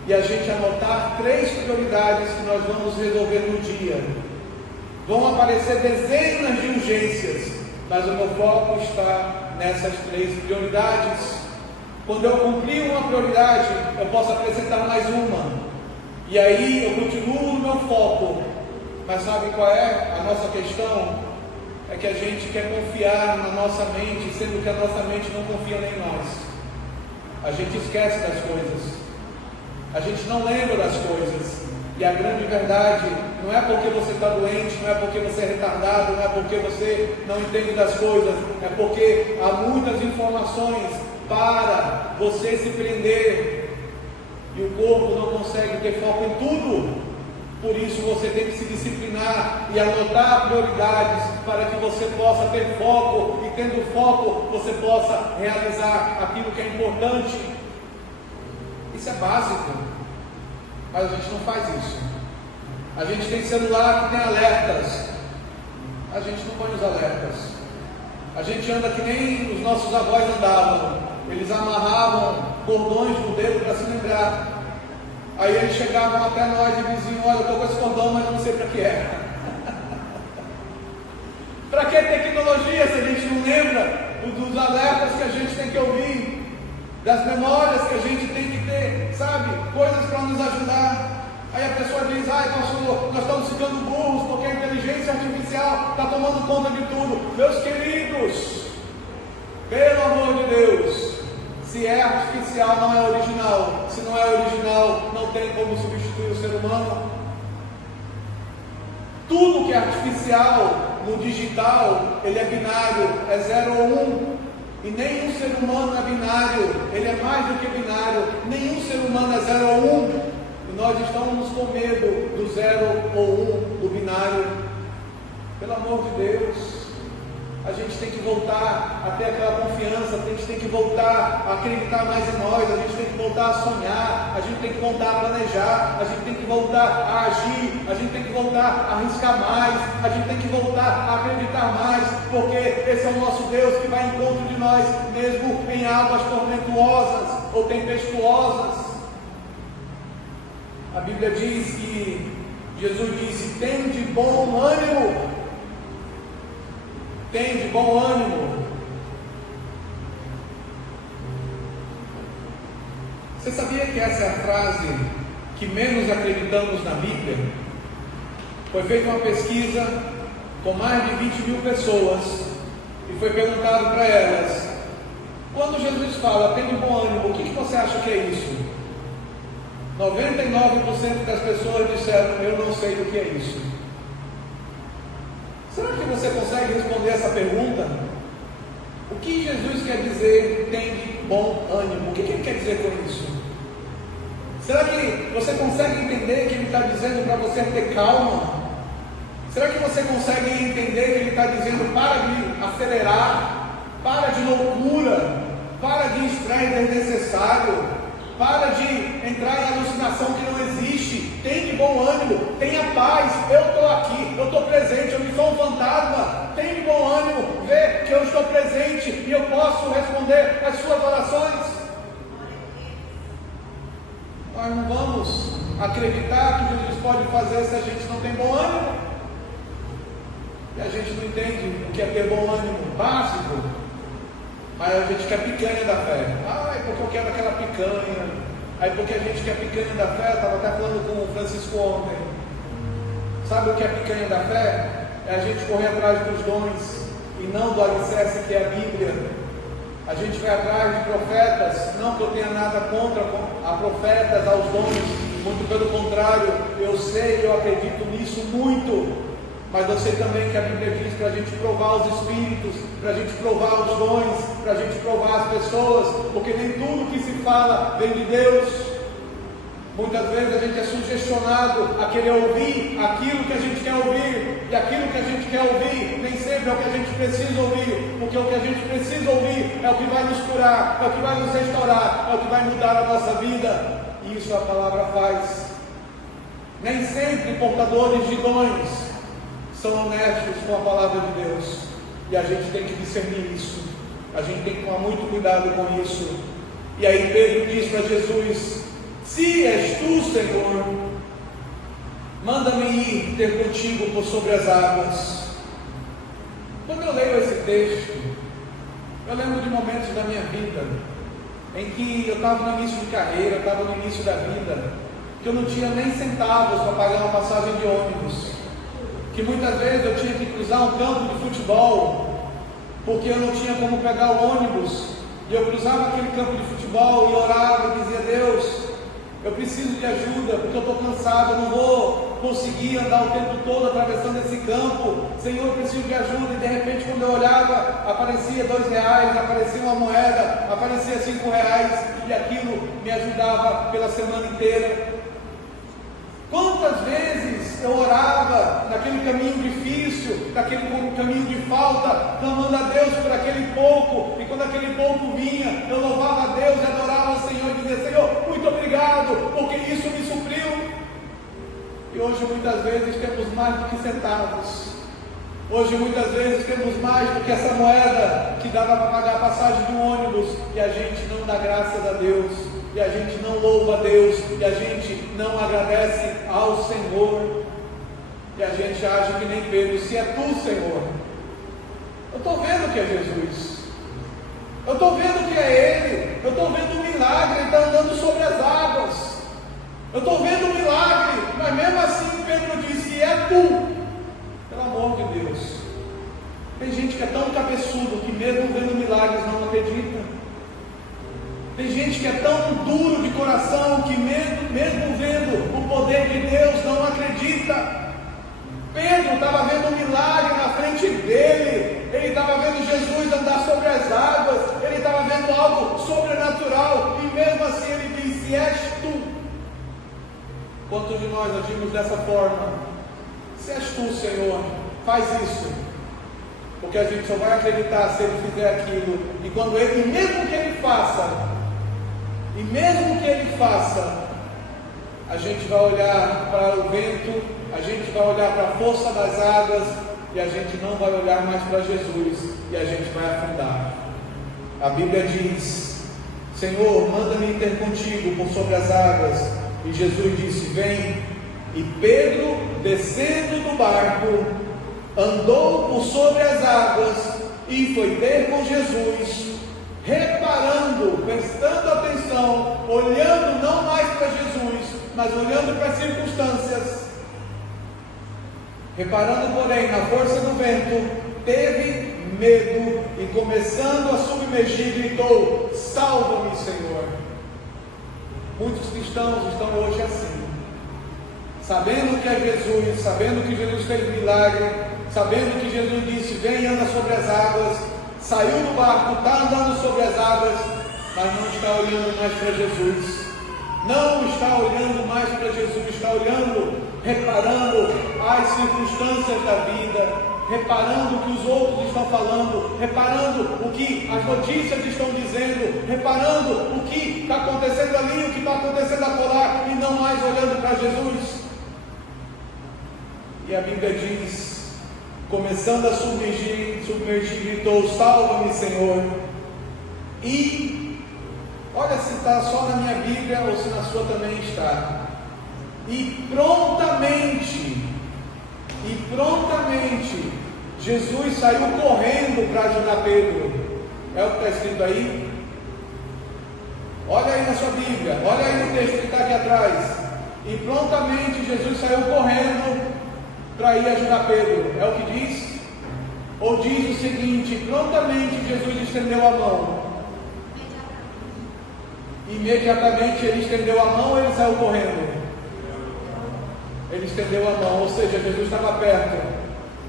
e a gente anotar 3 prioridades que nós vamos resolver no dia. Vão aparecer dezenas de urgências, mas o meu foco está nessas 3 prioridades. Quando eu cumprir uma prioridade, eu posso apresentar mais uma, e aí eu continuo no meu foco. Mas sabe qual é a nossa questão? É que a gente quer confiar na nossa mente, sendo que a nossa mente não confia nem em nós. A gente esquece das coisas, a gente não lembra das coisas, e a grande verdade não é porque você está doente, não é porque você é retardado, não é porque você não entende das coisas, é porque há muitas informações para você se prender, e o corpo não consegue ter foco em tudo. Por isso você tem que se disciplinar e anotar prioridades para que você possa ter foco, e tendo foco você possa realizar aquilo que é importante. Isso é básico, mas a gente não faz isso. A gente tem celular que tem alertas, a gente não põe os alertas. A gente anda que nem os nossos avós andavam, eles amarravam cordões no dedo para se lembrar. Aí eles chegavam até nós e diziam, olha, eu estou com esse cordão, mas não sei para que é. Para que tecnologia se a gente não lembra dos alertas que a gente tem que ouvir? das memórias que a gente tem que ter, sabe? Coisas para nos ajudar. Aí a pessoa diz: ai, pastor, nós estamos ficando burros porque a inteligência artificial está tomando conta de tudo. Meus queridos, pelo amor de Deus, se é artificial, não é original. Se não é original, não tem como substituir o ser humano. Tudo que é artificial no digital, ele é binário, é 0 ou 1. E nenhum ser humano é binário, ele é mais do que binário. Nenhum ser humano é 0 ou 1. E nós estamos com medo do 0 ou 1, do binário. Pelo amor de Deus, a gente tem que voltar a ter aquela confiança, a gente tem que voltar a acreditar mais em nós, a gente tem que voltar a sonhar, a gente tem que voltar a planejar, a gente tem que voltar a agir, a gente tem que voltar a arriscar mais, a gente tem que voltar a acreditar mais, porque esse é o nosso Deus que vai em encontro de nós, mesmo em águas tormentuosas ou tempestuosas. A Bíblia diz que Jesus disse: tem de bom ânimo. Tem de bom ânimo. Você sabia que essa é a frase que menos acreditamos na Bíblia? Foi feita uma pesquisa com mais de 20 mil pessoas e foi perguntado para elas: quando Jesus fala tem de bom ânimo, o que você acha que é isso? 99% das pessoas disseram: eu não sei o que é isso. Será que você consegue responder essa pergunta? O que Jesus quer dizer tem de bom ânimo? O que ele quer dizer com isso? Será que você consegue entender que ele está dizendo para você ter calma? Será que você consegue entender que ele está dizendo: para de acelerar, para de loucura, para de estresse desnecessário, para de entrar em alucinação que não existe, tem de bom ânimo, tenha paz, eu estou aqui, eu estou presente, eu não sou um fantasma, tem de bom ânimo, vê que eu estou presente e eu posso responder às suas orações. Nós não vamos acreditar que Jesus pode fazer se a gente não tem bom ânimo, e a gente não entende o que é ter bom ânimo básico. Mas a gente quer picanha da fé. Ah, é porque eu quero aquela picanha. Aí porque a gente quer picanha da fé, eu estava até falando com o Francisco ontem. Sabe o que é picanha da fé? É a gente correr atrás dos dons e não do alicerce que é a Bíblia. A gente vai atrás de profetas, não que eu tenha nada contra a profetas, aos dons, muito pelo contrário, eu sei, eu acredito nisso muito. Mas eu sei também que a Bíblia diz para a gente provar os espíritos, para a gente provar os dons, para a gente provar as pessoas, porque nem tudo que se fala vem de Deus. Muitas vezes a gente é sugestionado a querer ouvir aquilo que a gente quer ouvir, e aquilo que a gente quer ouvir nem sempre é o que a gente precisa ouvir, porque o que a gente precisa ouvir é o que vai nos curar, é o que vai nos restaurar, é o que vai mudar a nossa vida, e isso a palavra faz. Nem sempre portadores de dons são honestos com a palavra de Deus, e a gente tem que discernir isso, a gente tem que tomar muito cuidado com isso. E aí Pedro diz para Jesus: se és tu, Senhor, manda-me ir ter contigo por sobre as águas. Quando eu leio esse texto, eu lembro de momentos da minha vida em que eu estava no início de carreira, eu estava no início da vida, que eu não tinha nem centavos para pagar uma passagem de ônibus, que muitas vezes eu tinha que cruzar um campo de futebol, porque eu não tinha como pegar o ônibus, e eu cruzava aquele campo de futebol e orava e dizia: Deus, eu preciso de ajuda, porque eu estou cansado, eu não vou conseguir andar o tempo todo atravessando esse campo, Senhor, eu preciso de ajuda. E de repente, quando eu olhava, aparecia R$2, aparecia uma moeda, aparecia R$5, e aquilo me ajudava pela semana inteira. Quantas vezes eu orava naquele caminho difícil, naquele caminho de falta, clamando a Deus por aquele pouco, e quando aquele pouco vinha, eu louvava a Deus e adorava ao Senhor e dizia: Senhor, muito obrigado, porque isso me supriu. E hoje muitas vezes temos mais do que centavos, hoje muitas vezes temos mais do que essa moeda que dava para pagar a passagem do ônibus, e a gente não dá graças a Deus, e a gente não louva a Deus, e a gente não agradece ao Senhor, e a gente age que nem Pedro: se é tu, Senhor, eu estou vendo que é Jesus, eu estou vendo que é Ele, eu estou vendo o Tem gente que é tão duro de coração que mesmo vendo o poder de Deus não acredita. Pedro estava vendo um milagre na frente dele, ele estava vendo Jesus andar sobre as águas, ele estava vendo algo sobrenatural, e mesmo assim ele disse: és tu. Quantos de nós agimos dessa forma? Se és tu, Senhor, faz isso, porque a gente só vai acreditar se ele fizer aquilo, e quando ele, mesmo que ele faça, a gente vai olhar para o vento, a gente vai olhar para a força das águas, e a gente não vai olhar mais para Jesus, e a gente vai afundar. A Bíblia diz: Senhor, manda-me ter contigo por sobre as águas. E Jesus disse: vem. E Pedro, descendo do barco, andou por sobre as águas e foi ter com Jesus, reparando, prestando atenção, olhando não mais para Jesus, mas olhando para as circunstâncias. Reparando, porém, na força do vento, teve medo e, começando a submergir, gritou: salva-me, Senhor. Muitos cristãos estão hoje assim, sabendo que é Jesus, sabendo que Jesus fez milagre, sabendo que Jesus disse: vem e anda sobre as águas, saiu do barco, está andando sobre as águas, mas não está olhando mais para Jesus, não está olhando mais para Jesus, está olhando, reparando as circunstâncias da vida, reparando o que os outros estão falando, reparando o que as notícias estão dizendo, reparando o que está acontecendo ali, o que está acontecendo acolá, e não mais olhando para Jesus. E a Bíblia diz, começando a submergir, gritou: salva-me, Senhor. E olha se está só na minha Bíblia ou se na sua também está. E prontamente, Jesus saiu correndo para ajudar Pedro. É o que está escrito aí? Olha aí na sua Bíblia, olha aí no texto que está aqui atrás. E prontamente Jesus saiu correndo para ir ajudar Pedro. É o que diz? Ou diz o seguinte: prontamente Jesus estendeu a mão. Imediatamente ele estendeu a mão ou ele saiu correndo? Ele estendeu a mão, ou seja, Jesus estava perto,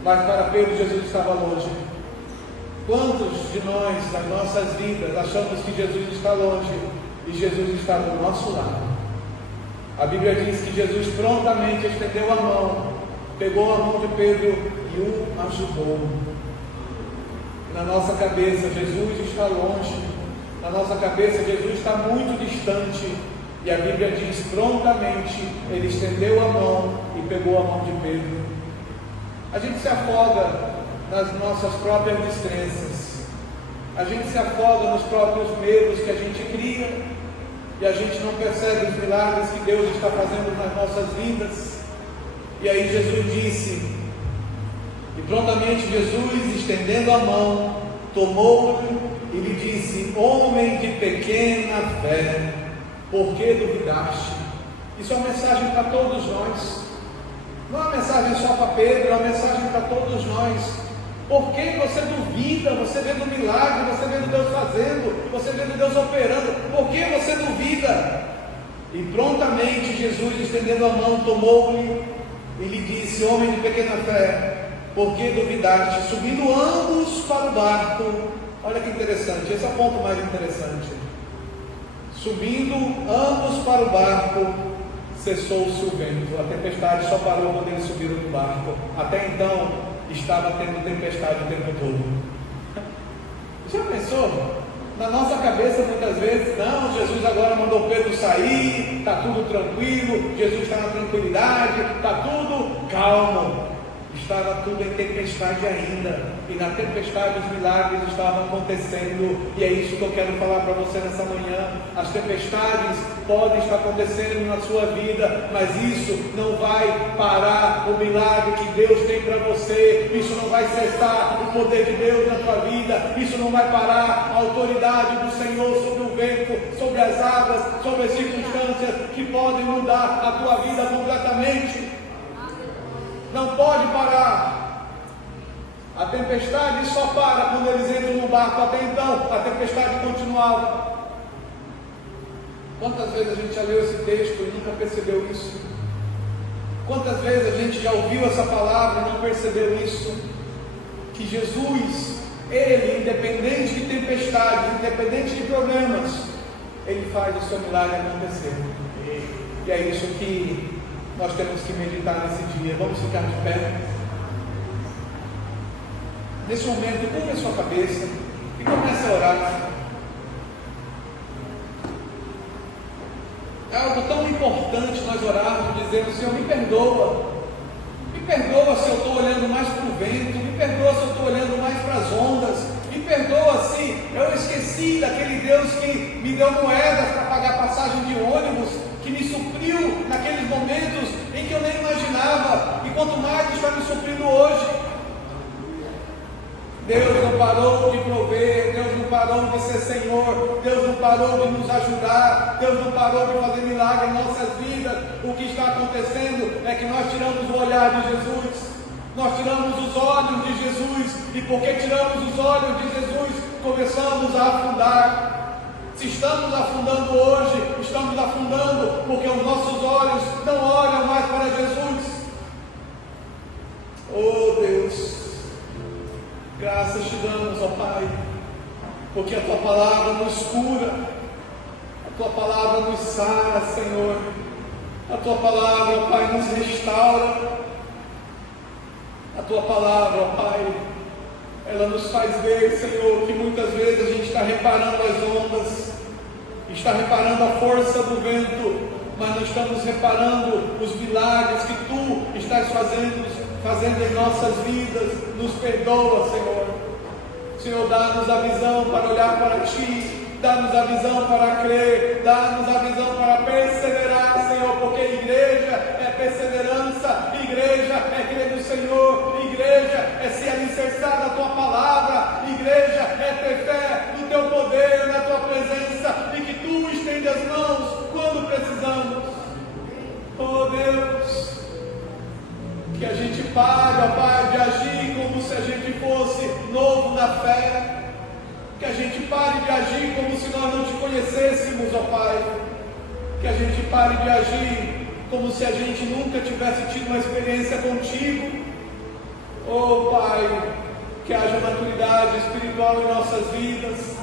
mas para Pedro Jesus estava longe. Quantos de nós, nas nossas vidas, achamos que Jesus está longe e Jesus está do nosso lado? A Bíblia diz que Jesus prontamente estendeu a mão, pegou a mão de Pedro e o ajudou. Na nossa cabeça, Jesus está longe. Na nossa cabeça, Jesus está muito distante. E a Bíblia diz: prontamente ele estendeu a mão e pegou a mão de Pedro. A gente se afoga nas nossas próprias descrenças. A gente se afoga nos próprios medos que a gente cria. E a gente não percebe os milagres que Deus está fazendo nas nossas vidas. E aí Jesus disse, e prontamente Jesus, estendendo a mão, tomou-lhe e lhe disse: homem de pequena fé, por que duvidaste? Isso é uma mensagem para todos nós. Não é uma mensagem só para Pedro, é uma mensagem para todos nós. Por que você duvida? Você vendo o milagre, você vendo Deus fazendo, você vendo Deus operando, por que você duvida? E prontamente Jesus, estendendo a mão, tomou-lhe e lhe disse: homem de pequena fé, por que duvidaste? Subindo ambos para o barco. Olha que interessante, esse é o ponto mais interessante. Subindo ambos para o barco, cessou-se o vento. A tempestade só parou quando eles subiram no barco. Até então estava tendo tempestade o tempo todo. Já pensou? Na nossa cabeça muitas vezes: não, Jesus agora mandou Pedro sair, está tudo tranquilo, Jesus está na tranquilidade, está tudo calmo. Estava tudo em tempestade ainda, e na tempestade os milagres estavam acontecendo. E é isso que eu quero falar para você nessa manhã. As tempestades podem estar acontecendo na sua vida, mas isso não vai parar o milagre que Deus tem para você. Isso não vai cessar o poder de Deus na tua vida. Isso não vai parar a autoridade do Senhor sobre o vento, sobre as águas, sobre as circunstâncias que podem mudar a tua vida completamente. Não pode parar. A tempestade só para quando eles entram no barco. Até então a tempestade continuava. Quantas vezes a gente já leu esse texto e nunca percebeu isso? Quantas vezes a gente já ouviu essa palavra e não percebeu isso? Que Jesus, Ele, independente de tempestades, independente de problemas, Ele faz o seu milagre acontecer. E é isso que nós temos que meditar nesse dia. Vamos ficar de pé. Nesse momento, curva a sua cabeça e comece a orar. É algo tão importante nós orarmos, dizendo: Senhor, me perdoa. Me perdoa se eu estou olhando mais para o vento, me perdoa se eu estou olhando mais para as ondas, me perdoa se eu esqueci daquele Deus que me deu moedas para pagar passagem de ônibus, que me supriu naqueles momentos em que eu nem imaginava, e quanto mais está me suprindo hoje. Deus não parou de prover, Deus não parou de ser Senhor, Deus não parou de nos ajudar, Deus não parou de fazer milagre em nossas vidas. O que está acontecendo é que nós tiramos o olhar de Jesus, nós tiramos os olhos de Jesus, e porque tiramos os olhos de Jesus, começamos a afundar. Se estamos afundando hoje, estamos afundando porque os nossos olhos não olham mais para Jesus. Oh Deus, graças te damos, ó Pai, porque a Tua palavra nos cura, a Tua palavra nos sara, Senhor, a Tua palavra, ó Pai, nos restaura, a Tua palavra, ó Pai, ela nos faz ver, Senhor, que muitas vezes a gente está reparando as ondas, está reparando a força do vento, mas não estamos reparando os milagres que Tu estás fazendo em nossas vidas. Nos perdoa, Senhor. Senhor, dá-nos a visão para olhar para Ti, dá-nos a visão para crer, dá-nos a visão para perseverar, Senhor, porque igreja é perseverança, igreja é crer no Senhor, igreja é se alicerçar na Tua palavra, igreja é ter fé no Teu poder, na Tua presença, e que Tu estende as mãos quando precisamos. Oh Deus, que a gente pare, ó Pai, de agir como se a gente fosse novo na fé, que a gente pare de agir como se nós não Te conhecêssemos, ó Pai, que a gente pare de agir como se a gente nunca tivesse tido uma experiência Contigo. Oh Pai, que haja maturidade espiritual em nossas vidas,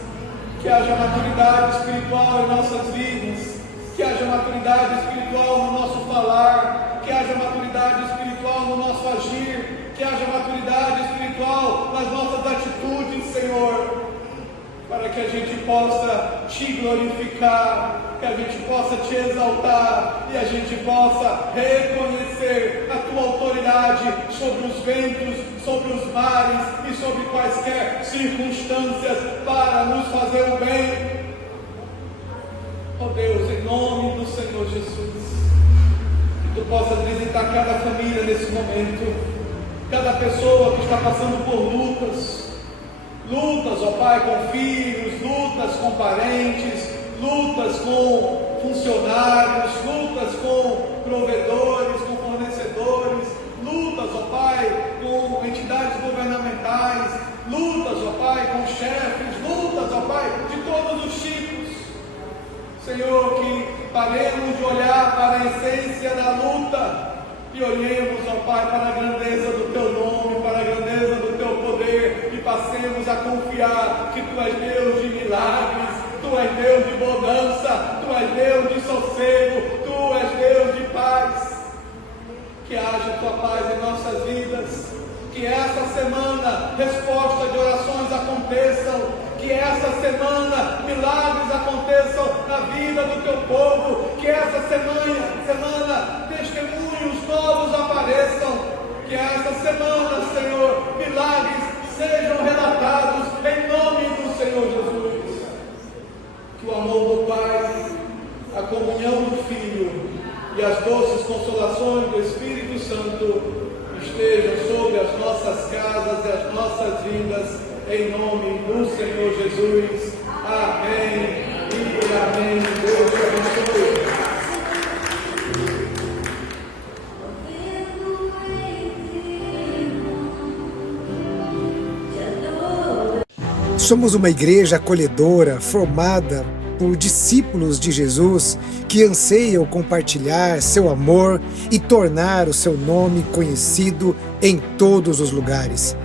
que haja maturidade espiritual em nossas vidas, que haja maturidade espiritual no nosso falar, que haja maturidade espiritual no nosso agir, que haja maturidade espiritual nas nossas atitudes, Senhor, para que a gente possa Te glorificar, que a gente possa Te exaltar e a gente possa reconhecer a Tua autoridade sobre os ventos, sobre os mares e sobre quaisquer circunstâncias para nos fazer o bem. Oh Deus, em nome do Senhor Jesus, que Tu possas visitar cada família nesse momento, cada pessoa que está passando por lutas, ó Pai, com filhos, lutas com parentes, lutas com funcionários, lutas com provedores, com fornecedores, lutas, ó Pai, com entidades governamentais, lutas, ó Pai, com chefes, lutas, ó Pai, de todos os tipos. Senhor, que paremos de olhar para a essência da luta e olhemos, ó Pai, para a grandeza do Teu nome, para a grandeza do Teu poder, e passemos a confiar que Tu és Deus de milagres, Tu és Deus de bonança, Tu és Deus de sossego, Tu és Deus de paz. Que haja Tua paz em nossas vidas, que essa semana resposta de orações aconteçam, que essa semana milagres aconteçam na vida do Teu povo, que essa semana testemunhos novos apareçam, que essa semana, Senhor, milagres sejam relatados em nome do Senhor Jesus. Que o amor do Pai, a comunhão do Filho e as doces consolações do Espírito Santo estejam sobre as nossas casas e as nossas vidas, em nome do Senhor Jesus. Amém e amém. Deus te abençoe. Somos uma igreja acolhedora, formada por discípulos de Jesus que anseiam compartilhar seu amor e tornar o seu nome conhecido em todos os lugares.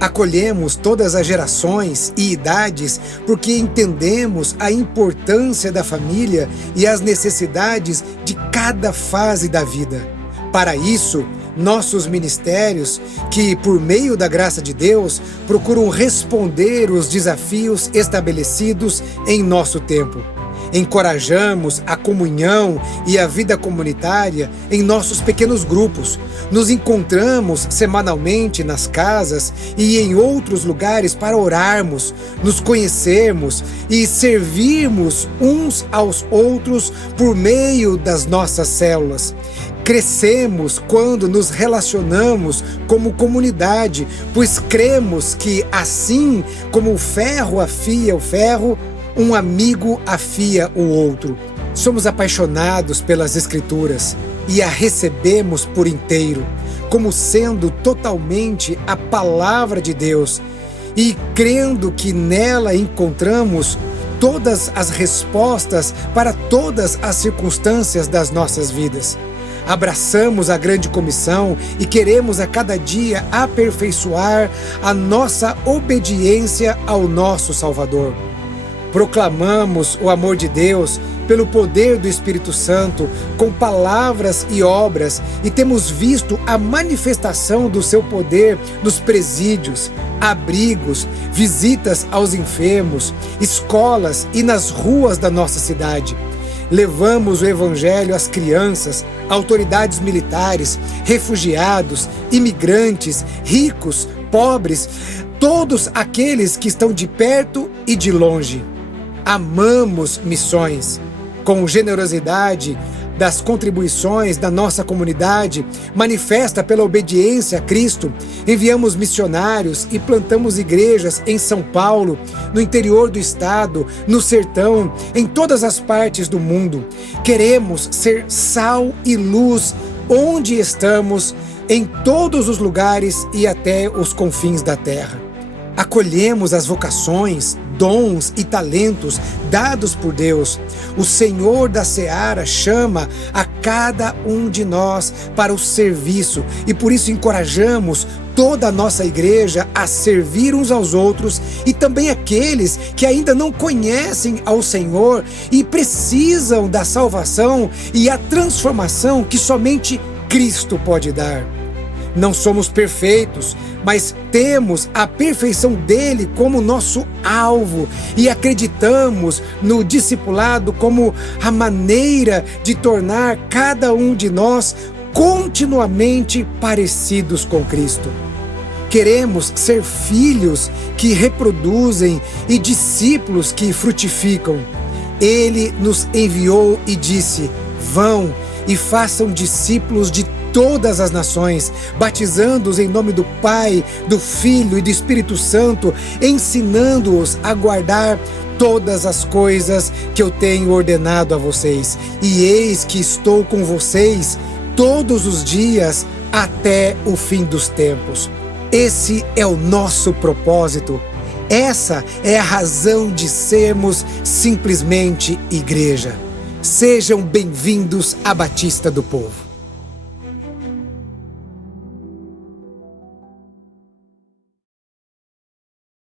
Acolhemos todas as gerações e idades porque entendemos a importância da família e as necessidades de cada fase da vida. Para isso, nossos ministérios, que por meio da graça de Deus, procuram responder os desafios estabelecidos em nosso tempo. Encorajamos a comunhão e a vida comunitária em nossos pequenos grupos. Nos encontramos semanalmente nas casas e em outros lugares para orarmos, nos conhecermos e servirmos uns aos outros por meio das nossas células. Crescemos quando nos relacionamos como comunidade, pois cremos que assim como o ferro afia o ferro, um amigo afia o outro. Somos apaixonados pelas Escrituras e a recebemos por inteiro, como sendo totalmente a palavra de Deus, e crendo que nela encontramos todas as respostas para todas as circunstâncias das nossas vidas. Abraçamos a grande comissão e queremos a cada dia aperfeiçoar a nossa obediência ao nosso Salvador. Proclamamos o amor de Deus pelo poder do Espírito Santo com palavras e obras e temos visto a manifestação do seu poder nos presídios, abrigos, visitas aos enfermos, escolas e nas ruas da nossa cidade. Levamos o Evangelho às crianças, autoridades militares, refugiados, imigrantes, ricos, pobres, todos aqueles que estão de perto e de longe. Amamos missões. Com generosidade das contribuições da nossa comunidade, manifesta pela obediência a Cristo, enviamos missionários e plantamos igrejas em São Paulo, no interior do estado, no sertão, em todas as partes do mundo. Queremos ser sal e luz onde estamos, em todos os lugares e até os confins da terra. Acolhemos as vocações, dons e talentos dados por Deus. O Senhor da Seara chama a cada um de nós para o serviço e por isso encorajamos toda a nossa igreja a servir uns aos outros e também aqueles que ainda não conhecem ao Senhor e precisam da salvação e a transformação que somente Cristo pode dar. Não somos perfeitos, mas temos a perfeição dele como nosso alvo e acreditamos no discipulado como a maneira de tornar cada um de nós continuamente parecidos com Cristo. Queremos ser filhos que reproduzem e discípulos que frutificam. Ele nos enviou e disse: vão e façam discípulos de todas as nações, batizando-os em nome do Pai, do Filho e do Espírito Santo, ensinando-os a guardar todas as coisas que eu tenho ordenado a vocês. E eis que estou com vocês todos os dias até o fim dos tempos. Esse é o nosso propósito. Essa é a razão de sermos simplesmente igreja. Sejam bem-vindos à Batista do Povo.